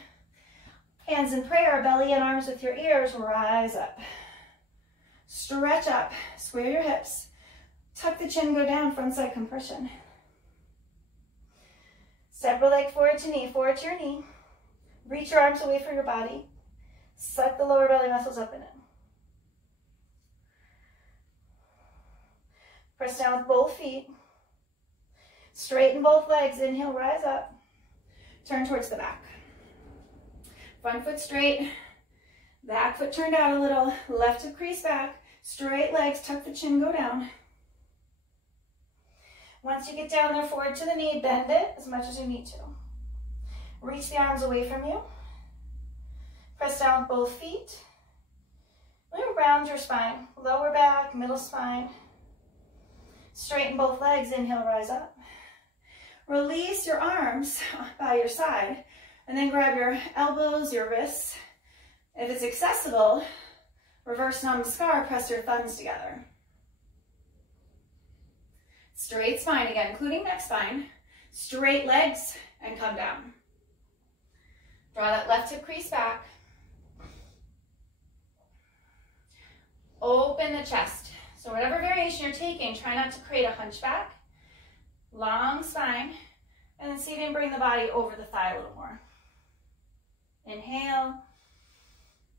Hands in prayer, belly and arms with your ears, rise up. Stretch up, square your hips. Tuck the chin, go down, front side compression. Step your leg forward to your knee. Reach your arms away from your body. Suck the lower belly muscles up and in. Press down with both feet. Straighten both legs. Inhale, rise up. Turn towards the back. Front foot straight. Back foot turned out a little. Left hip crease back. Straight legs, tuck the chin, go down. Once you get down there, forward to the knee, bend it as much as you need to. Reach the arms away from you. Press down with both feet. Round your spine. Lower back, middle spine. Straighten both legs. Inhale, rise up. Release your arms by your side. And then grab your elbows, your wrists. If it's accessible, reverse namaskar, press your thumbs together. Straight spine again, including neck spine. Straight legs and come down. Draw that left hip crease back. Open the chest. So whatever variation you're taking, try not to create a hunchback. Long spine. And then see if you can bring the body over the thigh a little more. Inhale.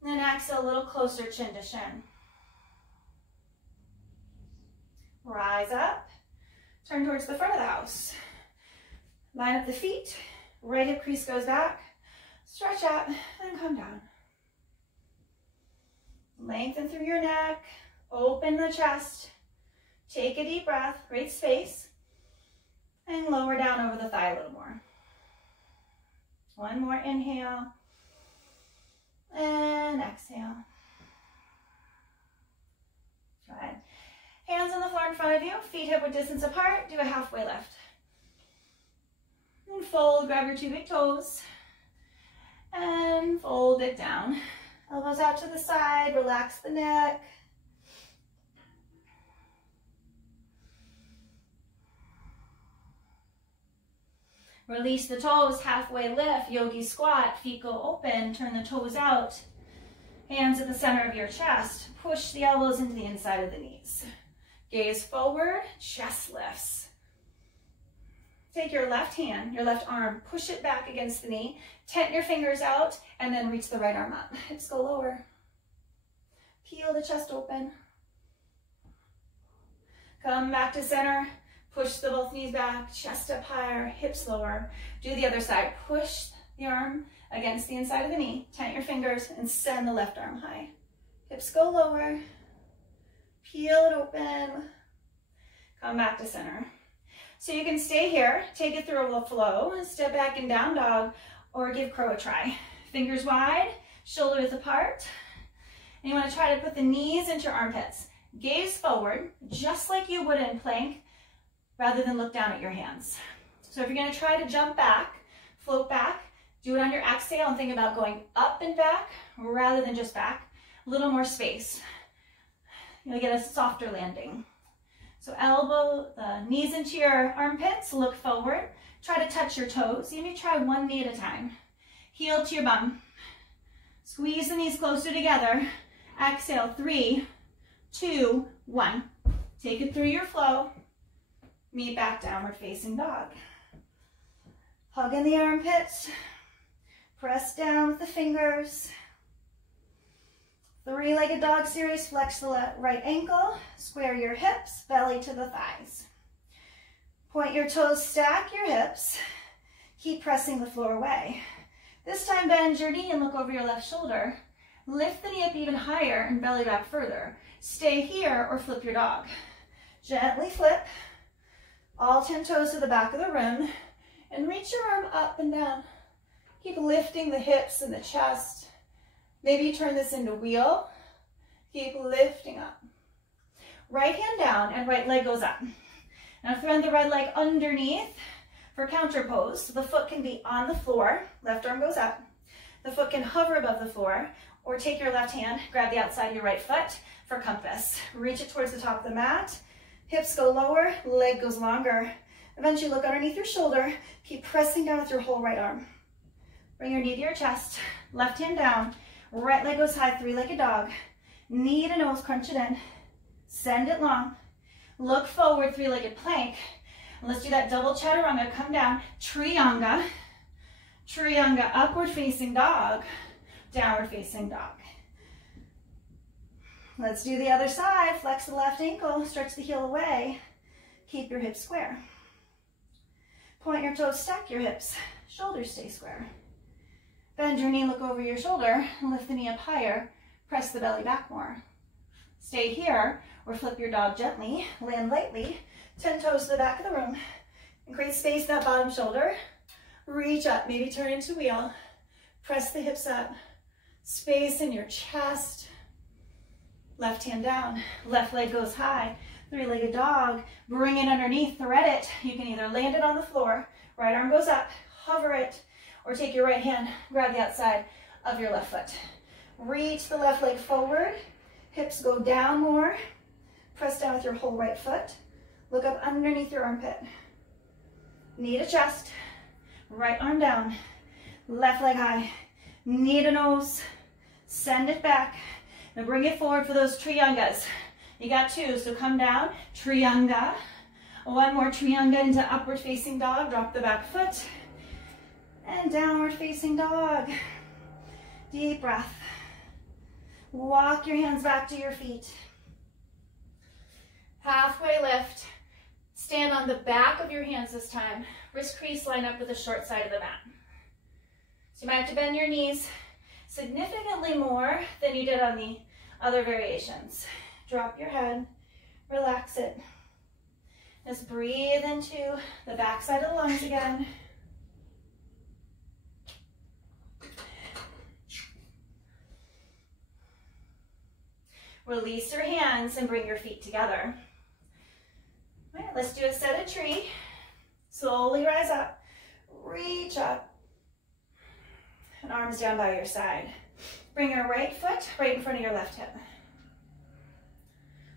And then exhale a little closer, chin to shin. Rise up. Turn towards the front of the house. Line up the feet. Right hip crease goes back. Stretch out and come down. Lengthen through your neck. Open the chest. Take a deep breath. Create space. And lower down over the thigh a little more. One more inhale. And exhale. Try it. Hands on the floor in front of you, feet hip-width distance apart, do a halfway lift. And fold, grab your two big toes, and fold it down. Elbows out to the side, relax the neck. Release the toes, halfway lift, yogi squat, feet go open, turn the toes out. Hands at the center of your chest, push the elbows into the inside of the knees. Gaze forward, chest lifts. Take your left hand, your left arm, push it back against the knee, tent your fingers out, and then reach the right arm up. Hips go lower. Peel the chest open. Come back to center, push the both knees back, chest up higher, hips lower. Do the other side. Push the arm against the inside of the knee, tent your fingers, and send the left arm high. Hips go lower. Peel it open. Come back to center. So you can stay here, take it through a flow, step back in down dog, or give crow a try. Fingers wide, shoulder width apart. And you want to try to put the knees into your armpits. Gaze forward, just like you would in plank, rather than look down at your hands. So if you're going to try to jump back, float back, do it on your exhale and think about going up and back rather than just back. A little more space. You'll get a softer landing. So elbow the knees into your armpits, look forward. Try to touch your toes. You may try one knee at a time. Heel to your bum. Squeeze the knees closer together. Exhale, 3, 2, 1. Take it through your flow. Meet back downward facing dog. Hug in the armpits. Press down with the fingers. Three-legged dog series, flex the right ankle, square your hips, belly to the thighs. Point your toes, stack your hips. Keep pressing the floor away. This time bend your knee and look over your left shoulder. Lift the knee up even higher and belly back further. Stay here or flip your dog. Gently flip. All 10 toes to the back of the room and reach your arm up and down. Keep lifting the hips and the chest. Maybe you turn this into wheel. Keep lifting up. Right hand down and right leg goes up. Now thread the right leg underneath for counter pose. So the foot can be on the floor, left arm goes up. The foot can hover above the floor, or take your left hand, grab the outside of your right foot for compass. Reach it towards the top of the mat. Hips go lower, leg goes longer. Eventually look underneath your shoulder. Keep pressing down with your whole right arm. Bring your knee to your chest, left hand down, right leg goes high, three-legged dog. Knee to nose, crunch it in. Send it long. Look forward, three-legged plank. And let's do that double chaturanga. Come down, Trianga. Trianga, upward facing dog. Downward facing dog. Let's do the other side. Flex the left ankle, stretch the heel away. Keep your hips square. Point your toes, stack your hips. Shoulders stay square. Bend your knee, look over your shoulder, and lift the knee up higher. Press the belly back more. Stay here, or flip your dog gently. Land lightly, 10 toes to the back of the room. And create space in that bottom shoulder. Reach up, maybe turn into wheel. Press the hips up. Space in your chest. Left hand down, left leg goes high. Three-legged dog, bring it underneath, thread it. You can either land it on the floor, right arm goes up, hover it, or take your right hand, grab the outside of your left foot. Reach the left leg forward, hips go down more, press down with your whole right foot, look up underneath your armpit. Knee to chest, right arm down, left leg high, knee to nose, send it back. Now bring it forward for those Triangas. You got two, so come down, Trianga. One more Trianga into upward facing dog, drop the back foot. And downward facing dog. Deep breath. Walk your hands back to your feet. Halfway lift. Stand on the back of your hands this time. Wrist crease line up with the short side of the mat. So you might have to bend your knees significantly more than you did on the other variations. Drop your head, relax it. Just breathe into the back side of the lungs again. Release your hands and bring your feet together. All right, let's do a set of tree. Slowly rise up, reach up, and arms down by your side. Bring your right foot right in front of your left hip.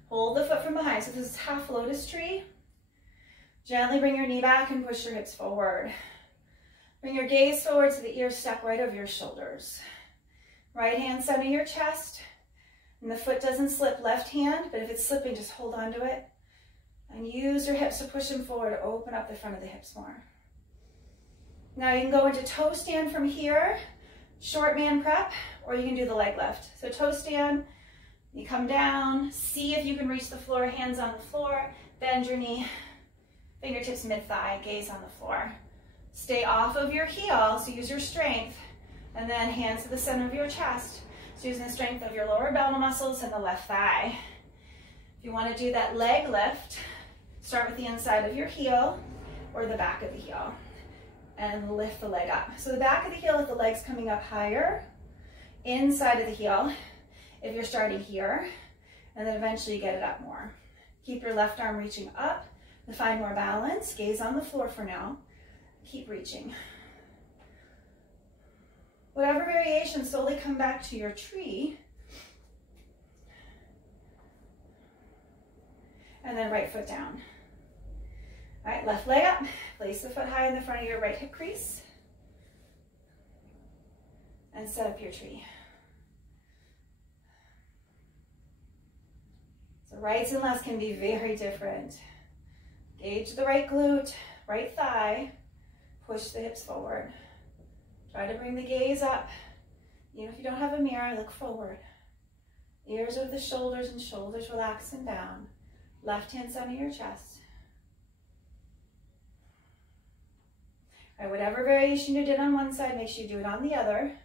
Hold the foot from behind. So this is half lotus tree. Gently bring your knee back and push your hips forward. Bring your gaze forward so the ears stack right over your shoulders. Right hand center your chest. And the foot doesn't slip, left hand, but if it's slipping, just hold on to it. And use your hips to push them forward. Open up the front of the hips more. Now you can go into toe stand from here, short man prep, or you can do the leg lift. So toe stand, you come down, see if you can reach the floor, hands on the floor, bend your knee, fingertips mid-thigh, gaze on the floor. Stay off of your heel, so use your strength, and then hands to the center of your chest. So using the strength of your lower abdominal muscles and the left thigh. If you want to do that leg lift, start with the inside of your heel or the back of the heel and lift the leg up. So the back of the heel with the legs coming up higher, inside of the heel if you're starting here, and then eventually get it up more. Keep your left arm reaching up to find more balance. Gaze on the floor for now. Keep reaching. Whatever variation, slowly come back to your tree. And then right foot down. All right, left leg up. Place the foot high in the front of your right hip crease. And set up your tree. So rights and lefts can be very different. Gauge the right glute, right thigh. Push the hips forward. Try to bring the gaze up. Even if you don't have a mirror, look forward. Ears over the shoulders and shoulders relaxing down. Left hand center your chest. All right, whatever variation you did on one side, make sure you do it on the other.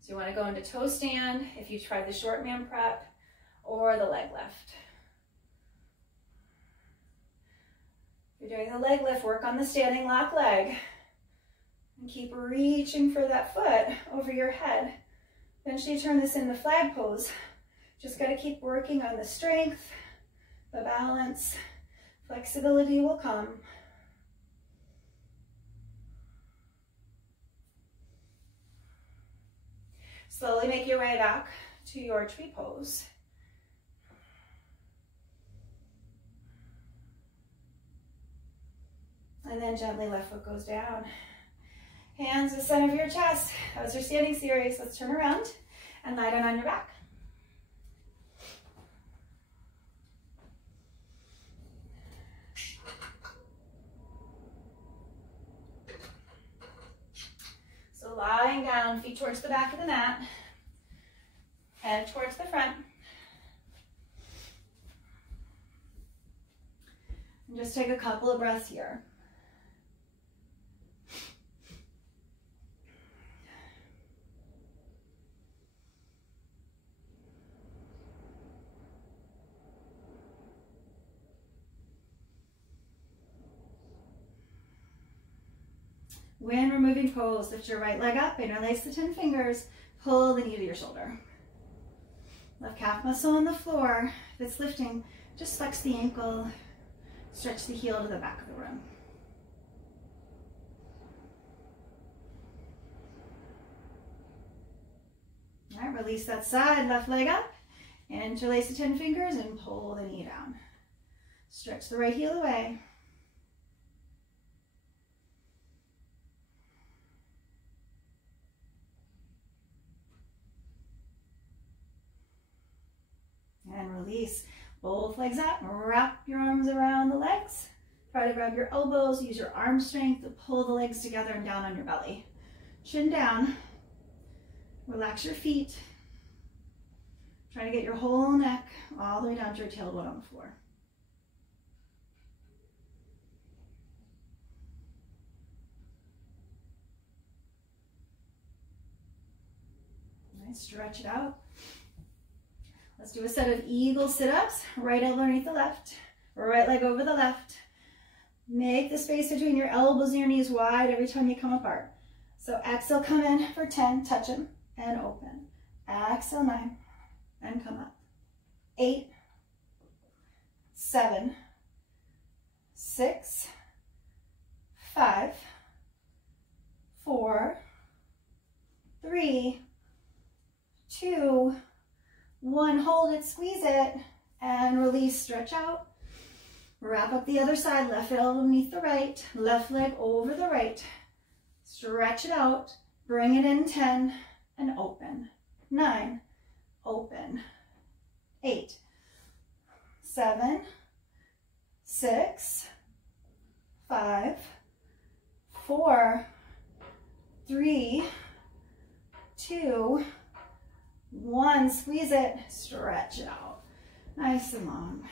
So you want to go into toe stand if you tried the short man prep or the leg lift. If you're doing the leg lift, work on the standing lock leg. And keep reaching for that foot over your head. Eventually turn this into flag pose. Just got to keep working on the strength, the balance. Flexibility will come. Slowly make your way back to your tree pose. And then gently left foot goes down. Hands to the center of your chest. That was your standing series. Let's turn around and lie down on your back. So lying down, feet towards the back of the mat, head towards the front. And just take a couple of breaths here. When we're moving pose, lift your right leg up, interlace the 10 fingers, pull the knee to your shoulder. Left calf muscle on the floor. If it's lifting, just flex the ankle, stretch the heel to the back of the room. All right, release that side, left leg up, interlace the 10 fingers and pull the knee down. Stretch the right heel away. And release. Both legs up. Wrap your arms around the legs. Try to grab your elbows. Use your arm strength to pull the legs together and down on your belly. Chin down. Relax your feet. Try to get your whole neck all the way down to your tailbone on the floor. Nice. Stretch it out. Let's do a set of eagle sit-ups. Right elbow underneath the left, right leg over the left. Make the space between your elbows and your knees wide every time you come apart. So exhale, come in for 10, touch them, and open. Exhale, 9, and come up. 8, 7, 6, 5, 4, 3, 2, 1, hold it, squeeze it, and release, stretch out. Wrap up the other side, left elbow beneath the right, left leg over the right. Stretch it out, bring it in 10, and open. 9, open. 8, 7, 6, 5, 4, 3, 2, 1, squeeze it, stretch it out. Nice and long.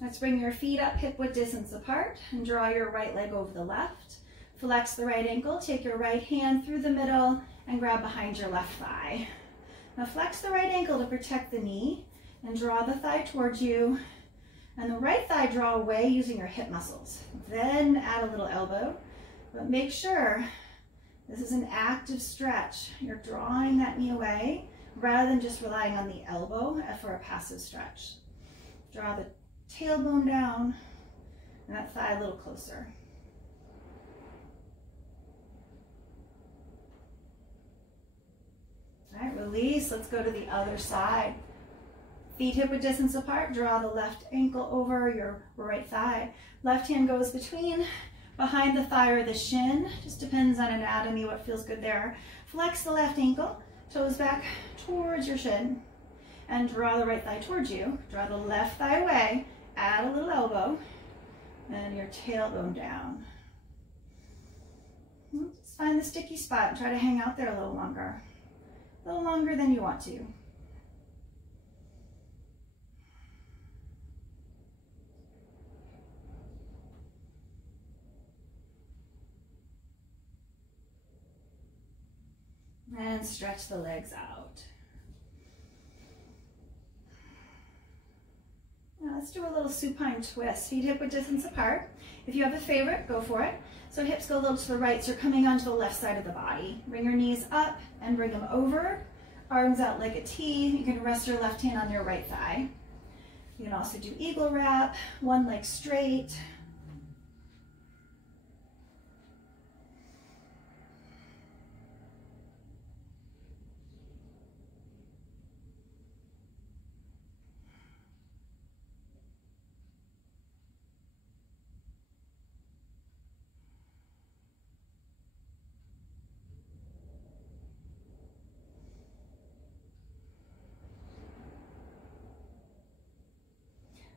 Let's bring your feet up hip-width distance apart and draw your right leg over the left. Flex the right ankle, take your right hand through the middle and grab behind your left thigh. Now flex the right ankle to protect the knee and draw the thigh towards you. And the right thigh draw away using your hip muscles. Then add a little elbow. But make sure this is an active stretch. You're drawing that knee away rather than just relying on the elbow for a passive stretch. Draw the tailbone down and that thigh a little closer. All right, release. Let's go to the other side. Feet hip-width distance apart. Draw the left ankle over your right thigh. Left hand goes behind the thigh or the shin. Just depends on anatomy, what feels good there. Flex the left ankle, toes back towards your shin, and draw the right thigh towards you. Draw the left thigh away, add a little elbow, and your tailbone down. Just find the sticky spot and try to hang out there a little longer than you want to. And stretch the legs out. Now Let's do a little supine twist. Feet hip width distance apart. If you have a favorite, go for it. So hips go a little to the right, so you're coming onto the left side of the body. Bring your knees up and bring them over. Arms out like a T. You can rest your left hand on your right thigh. You can also do eagle wrap, one leg straight.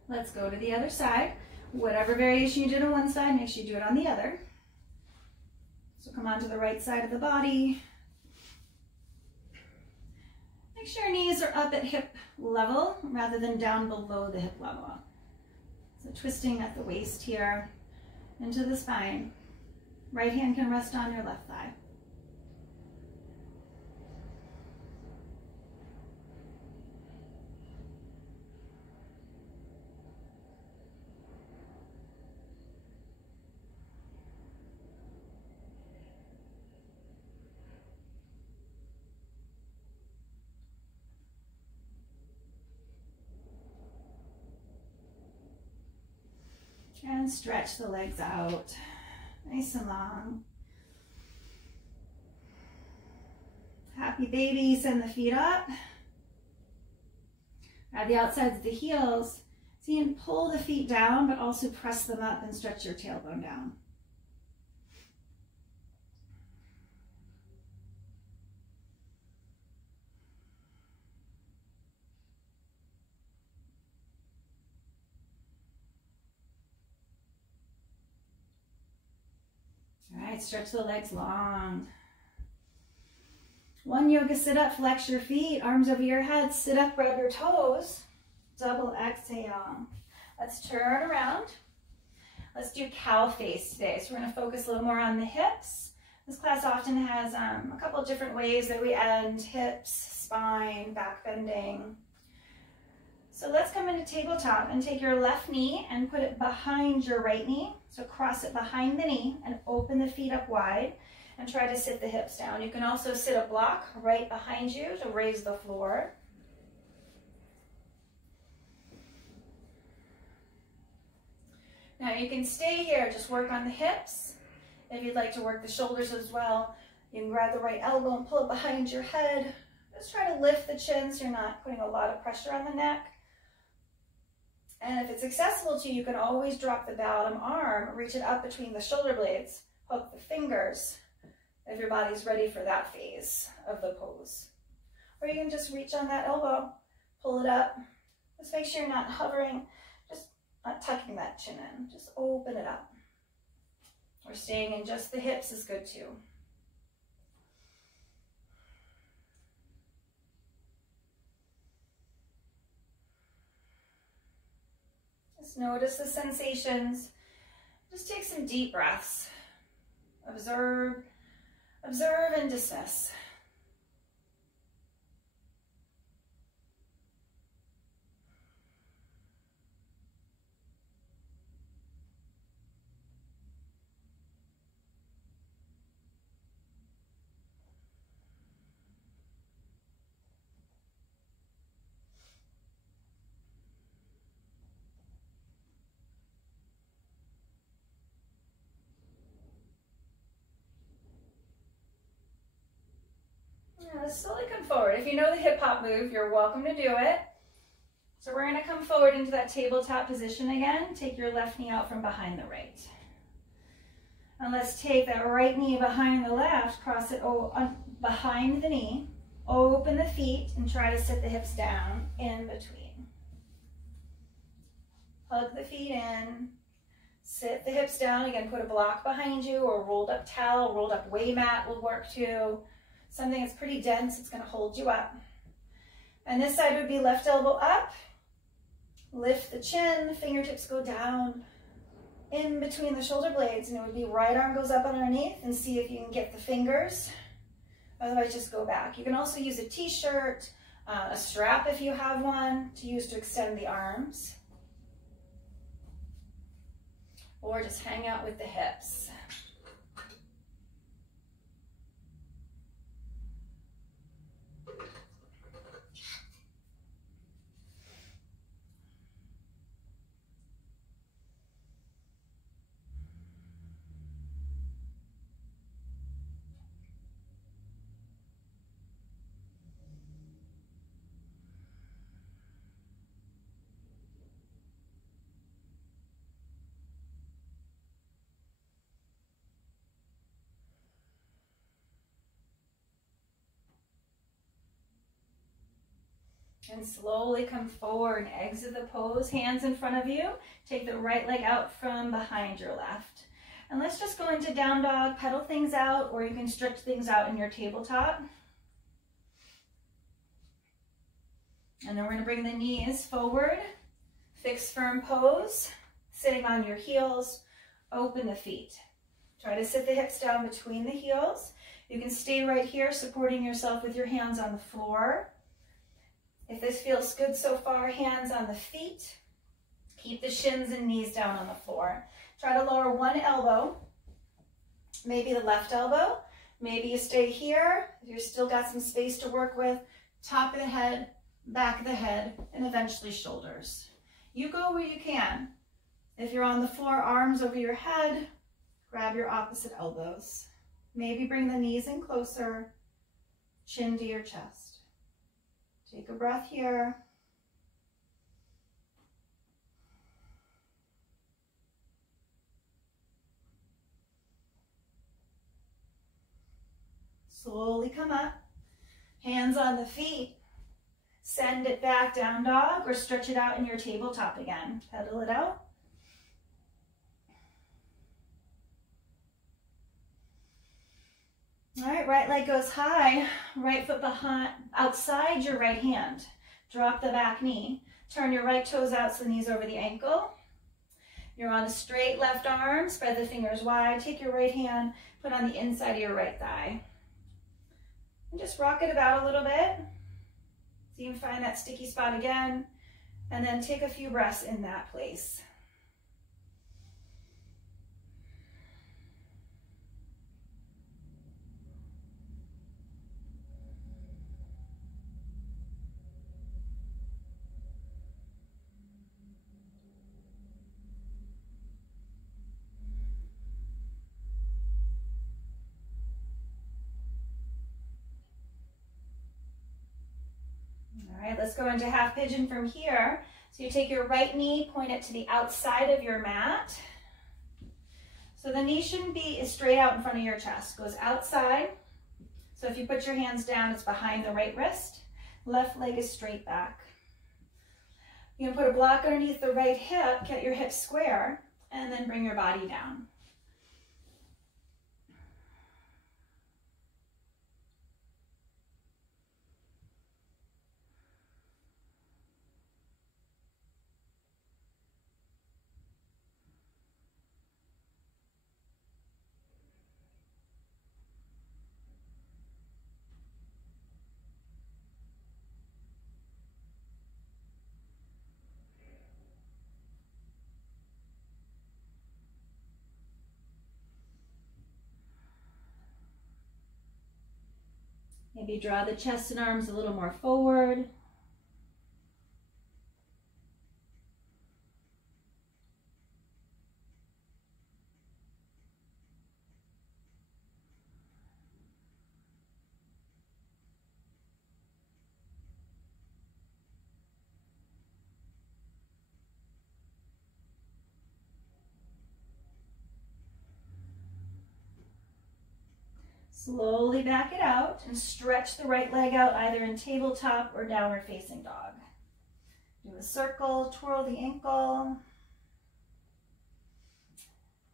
Let's go to the other side. Whatever variation you did on one side, make sure you do it on the other. So come onto the right side of the body. Make sure your knees are up at hip level rather than down below the hip level. So twisting at the waist here into the spine. Right hand can rest on your left thigh. And stretch the legs out, nice and long. Happy baby, send the feet up. Grab the outsides of the heels. So you can pull the feet down, but also press them up and stretch your tailbone down. All right, stretch the legs long. One yoga sit up, flex your feet, arms over your head, sit up, grab your toes, double exhale. Let's turn around. Let's do cow face today. So we're gonna focus a little more on the hips. This class often has a couple of different ways that we end hips, spine, back bending. So let's come into tabletop and take your left knee and put it behind your right knee. So cross it behind the knee and open the feet up wide and try to sit the hips down. You can also sit a block right behind you to raise the floor. Now you can stay here, just work on the hips. If you'd like to work the shoulders as well, you can grab the right elbow and pull it behind your head. Just try to lift the chin so you're not putting a lot of pressure on the neck. And if it's accessible to you, you can always drop the bottom arm, reach it up between the shoulder blades, hook the fingers, if your body's ready for that phase of the pose. Or you can just reach on that elbow, pull it up. Just make sure you're not hovering, just not tucking that chin in. Just open it up. Or staying in just the hips is good too. Just notice the sensations. Just take some deep breaths. Observe, observe and dismiss. Slowly come forward. If you know the hip hop move, you're welcome to do it. So we're going to come forward into that tabletop position again. Take your left knee out from behind the right. And let's take that right knee behind the left, cross it behind the knee, open the feet, and try to sit the hips down in between. Hug the feet in, sit the hips down. Again, put a block behind you or rolled up towel, rolled up way mat will work too. Something that's pretty dense, it's going to hold you up. And this side would be left elbow up, lift the chin, fingertips go down in between the shoulder blades, and it would be right arm goes up underneath, and see if you can get the fingers. Otherwise, just go back. You can also use a t-shirt, a strap if you have one, to use to extend the arms. or just hang out with the hips. And slowly come forward and exit the pose, hands in front of you. Take the right leg out from behind your left. And let's just go into down dog, pedal things out, or you can stretch things out in your tabletop. And then we're gonna bring the knees forward, fixed firm pose, sitting on your heels, open the feet. Try to sit the hips down between the heels. You can stay right here, supporting yourself with your hands on the floor. If this feels good so far, hands on the feet. Keep the shins and knees down on the floor. Try to lower one elbow, maybe the left elbow. Maybe you stay here. If you've still got some space to work with, top of the head, back of the head, and eventually shoulders. You go where you can. If you're on the floor, arms over your head, grab your opposite elbows. Maybe bring the knees in closer, chin to your chest. Take a breath here. Slowly come up, hands on the feet. Send it back, down dog, or stretch it out in your tabletop again. Pedal it out. All right, right leg goes high, right foot behind, outside your right hand. Drop the back knee. Turn your right toes out so the knee's over the ankle. You're on a straight left arm, spread the fingers wide. Take your right hand, put on the inside of your right thigh. And just rock it about a little bit. So you can find that sticky spot again, and then take a few breaths in that place. All right, let's go into half pigeon from here. So you take your right knee, point it to the outside of your mat. So the knee shouldn't be straight out in front of your chest, goes outside. So if you put your hands down, it's behind the right wrist. Left leg is straight back. You can put a block underneath the right hip, get your hips square, and then bring your body down. Maybe draw the chest and arms a little more forward. Slowly back it out and stretch the right leg out either in tabletop or downward facing dog. Do a circle, twirl the ankle.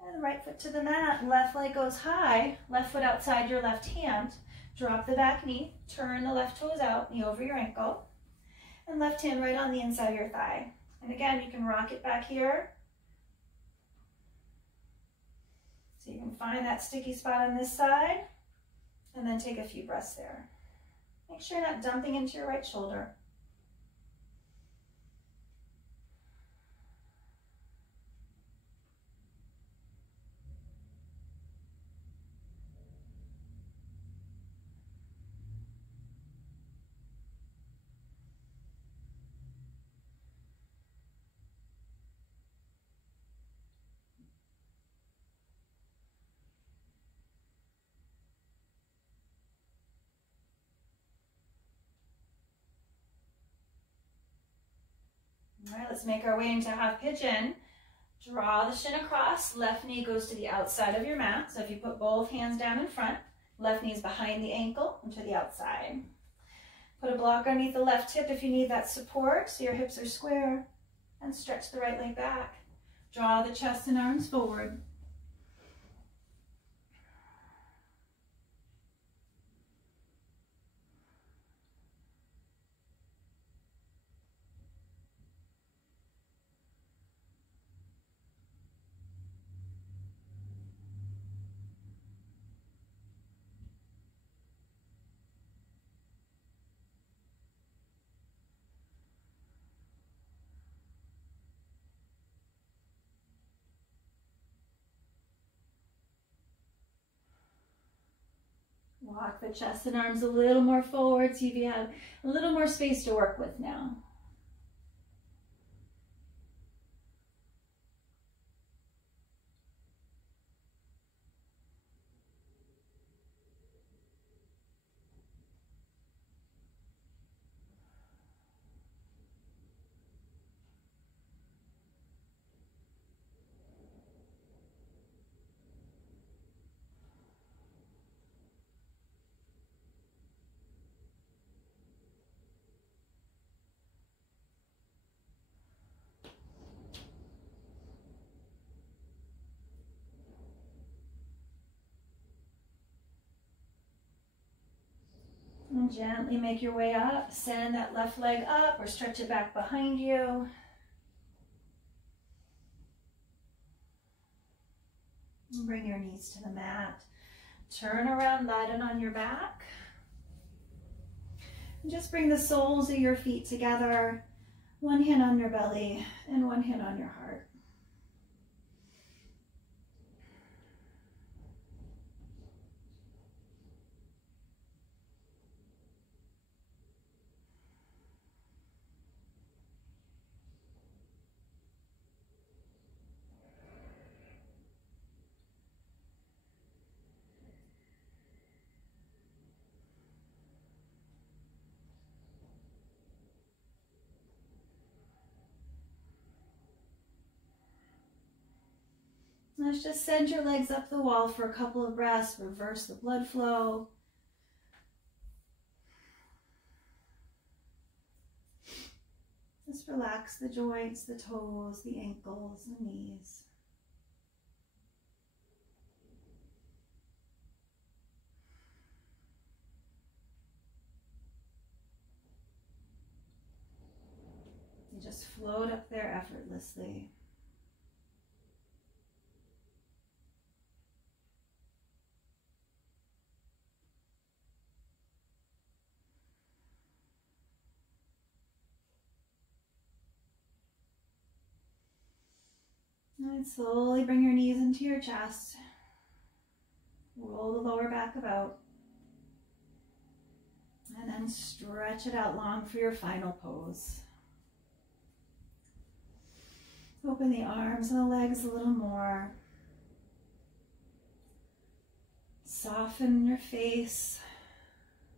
And right foot to the mat, left leg goes high, left foot outside your left hand. Drop the back knee, turn the left toes out, knee over your ankle. And left hand right on the inside of your thigh. And again, you can rock it back here. So you can find that sticky spot on this side. And then take a few breaths there. Make sure you're not dumping into your right shoulder. All right, let's make our way into half pigeon. Draw the shin across, left knee goes to the outside of your mat. So if you put both hands down in front, left knee is behind the ankle and to the outside. Put a block underneath the left hip if you need that support, so your hips are square, and stretch the right leg back. Draw the chest and arms forward. Walk the chest and arms a little more forward, see if you have a little more space to work with now. And gently make your way up. Send that left leg up or stretch it back behind you. And bring your knees to the mat. Turn around, lie down on your back. And just bring the soles of your feet together. One hand on your belly and one hand on your heart. Let's just send your legs up the wall for a couple of breaths. Reverse the blood flow. Just relax the joints, the toes, the ankles, the knees. You just float up there effortlessly. And slowly bring your knees into your chest. Roll the lower back about. And then stretch it out long for your final pose. Open the arms and the legs a little more. Soften your face.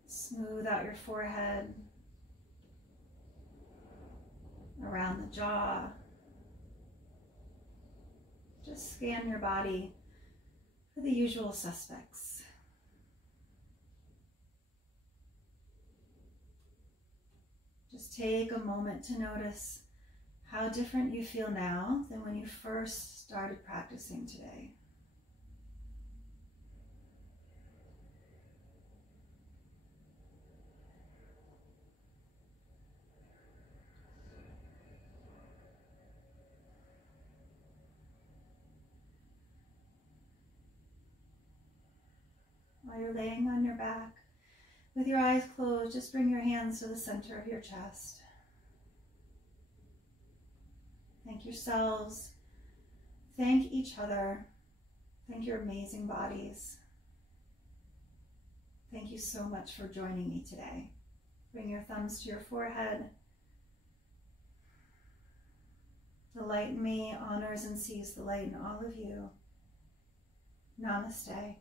Smooth out your forehead. Around the jaw. Just scan your body for the usual suspects. Just take a moment to notice how different you feel now than when you first started practicing today. While you're laying on your back, with your eyes closed, just bring your hands to the center of your chest. Thank yourselves. Thank each other. Thank your amazing bodies. Thank you so much for joining me today. Bring your thumbs to your forehead. The light in me honors and sees the light in all of you. Namaste.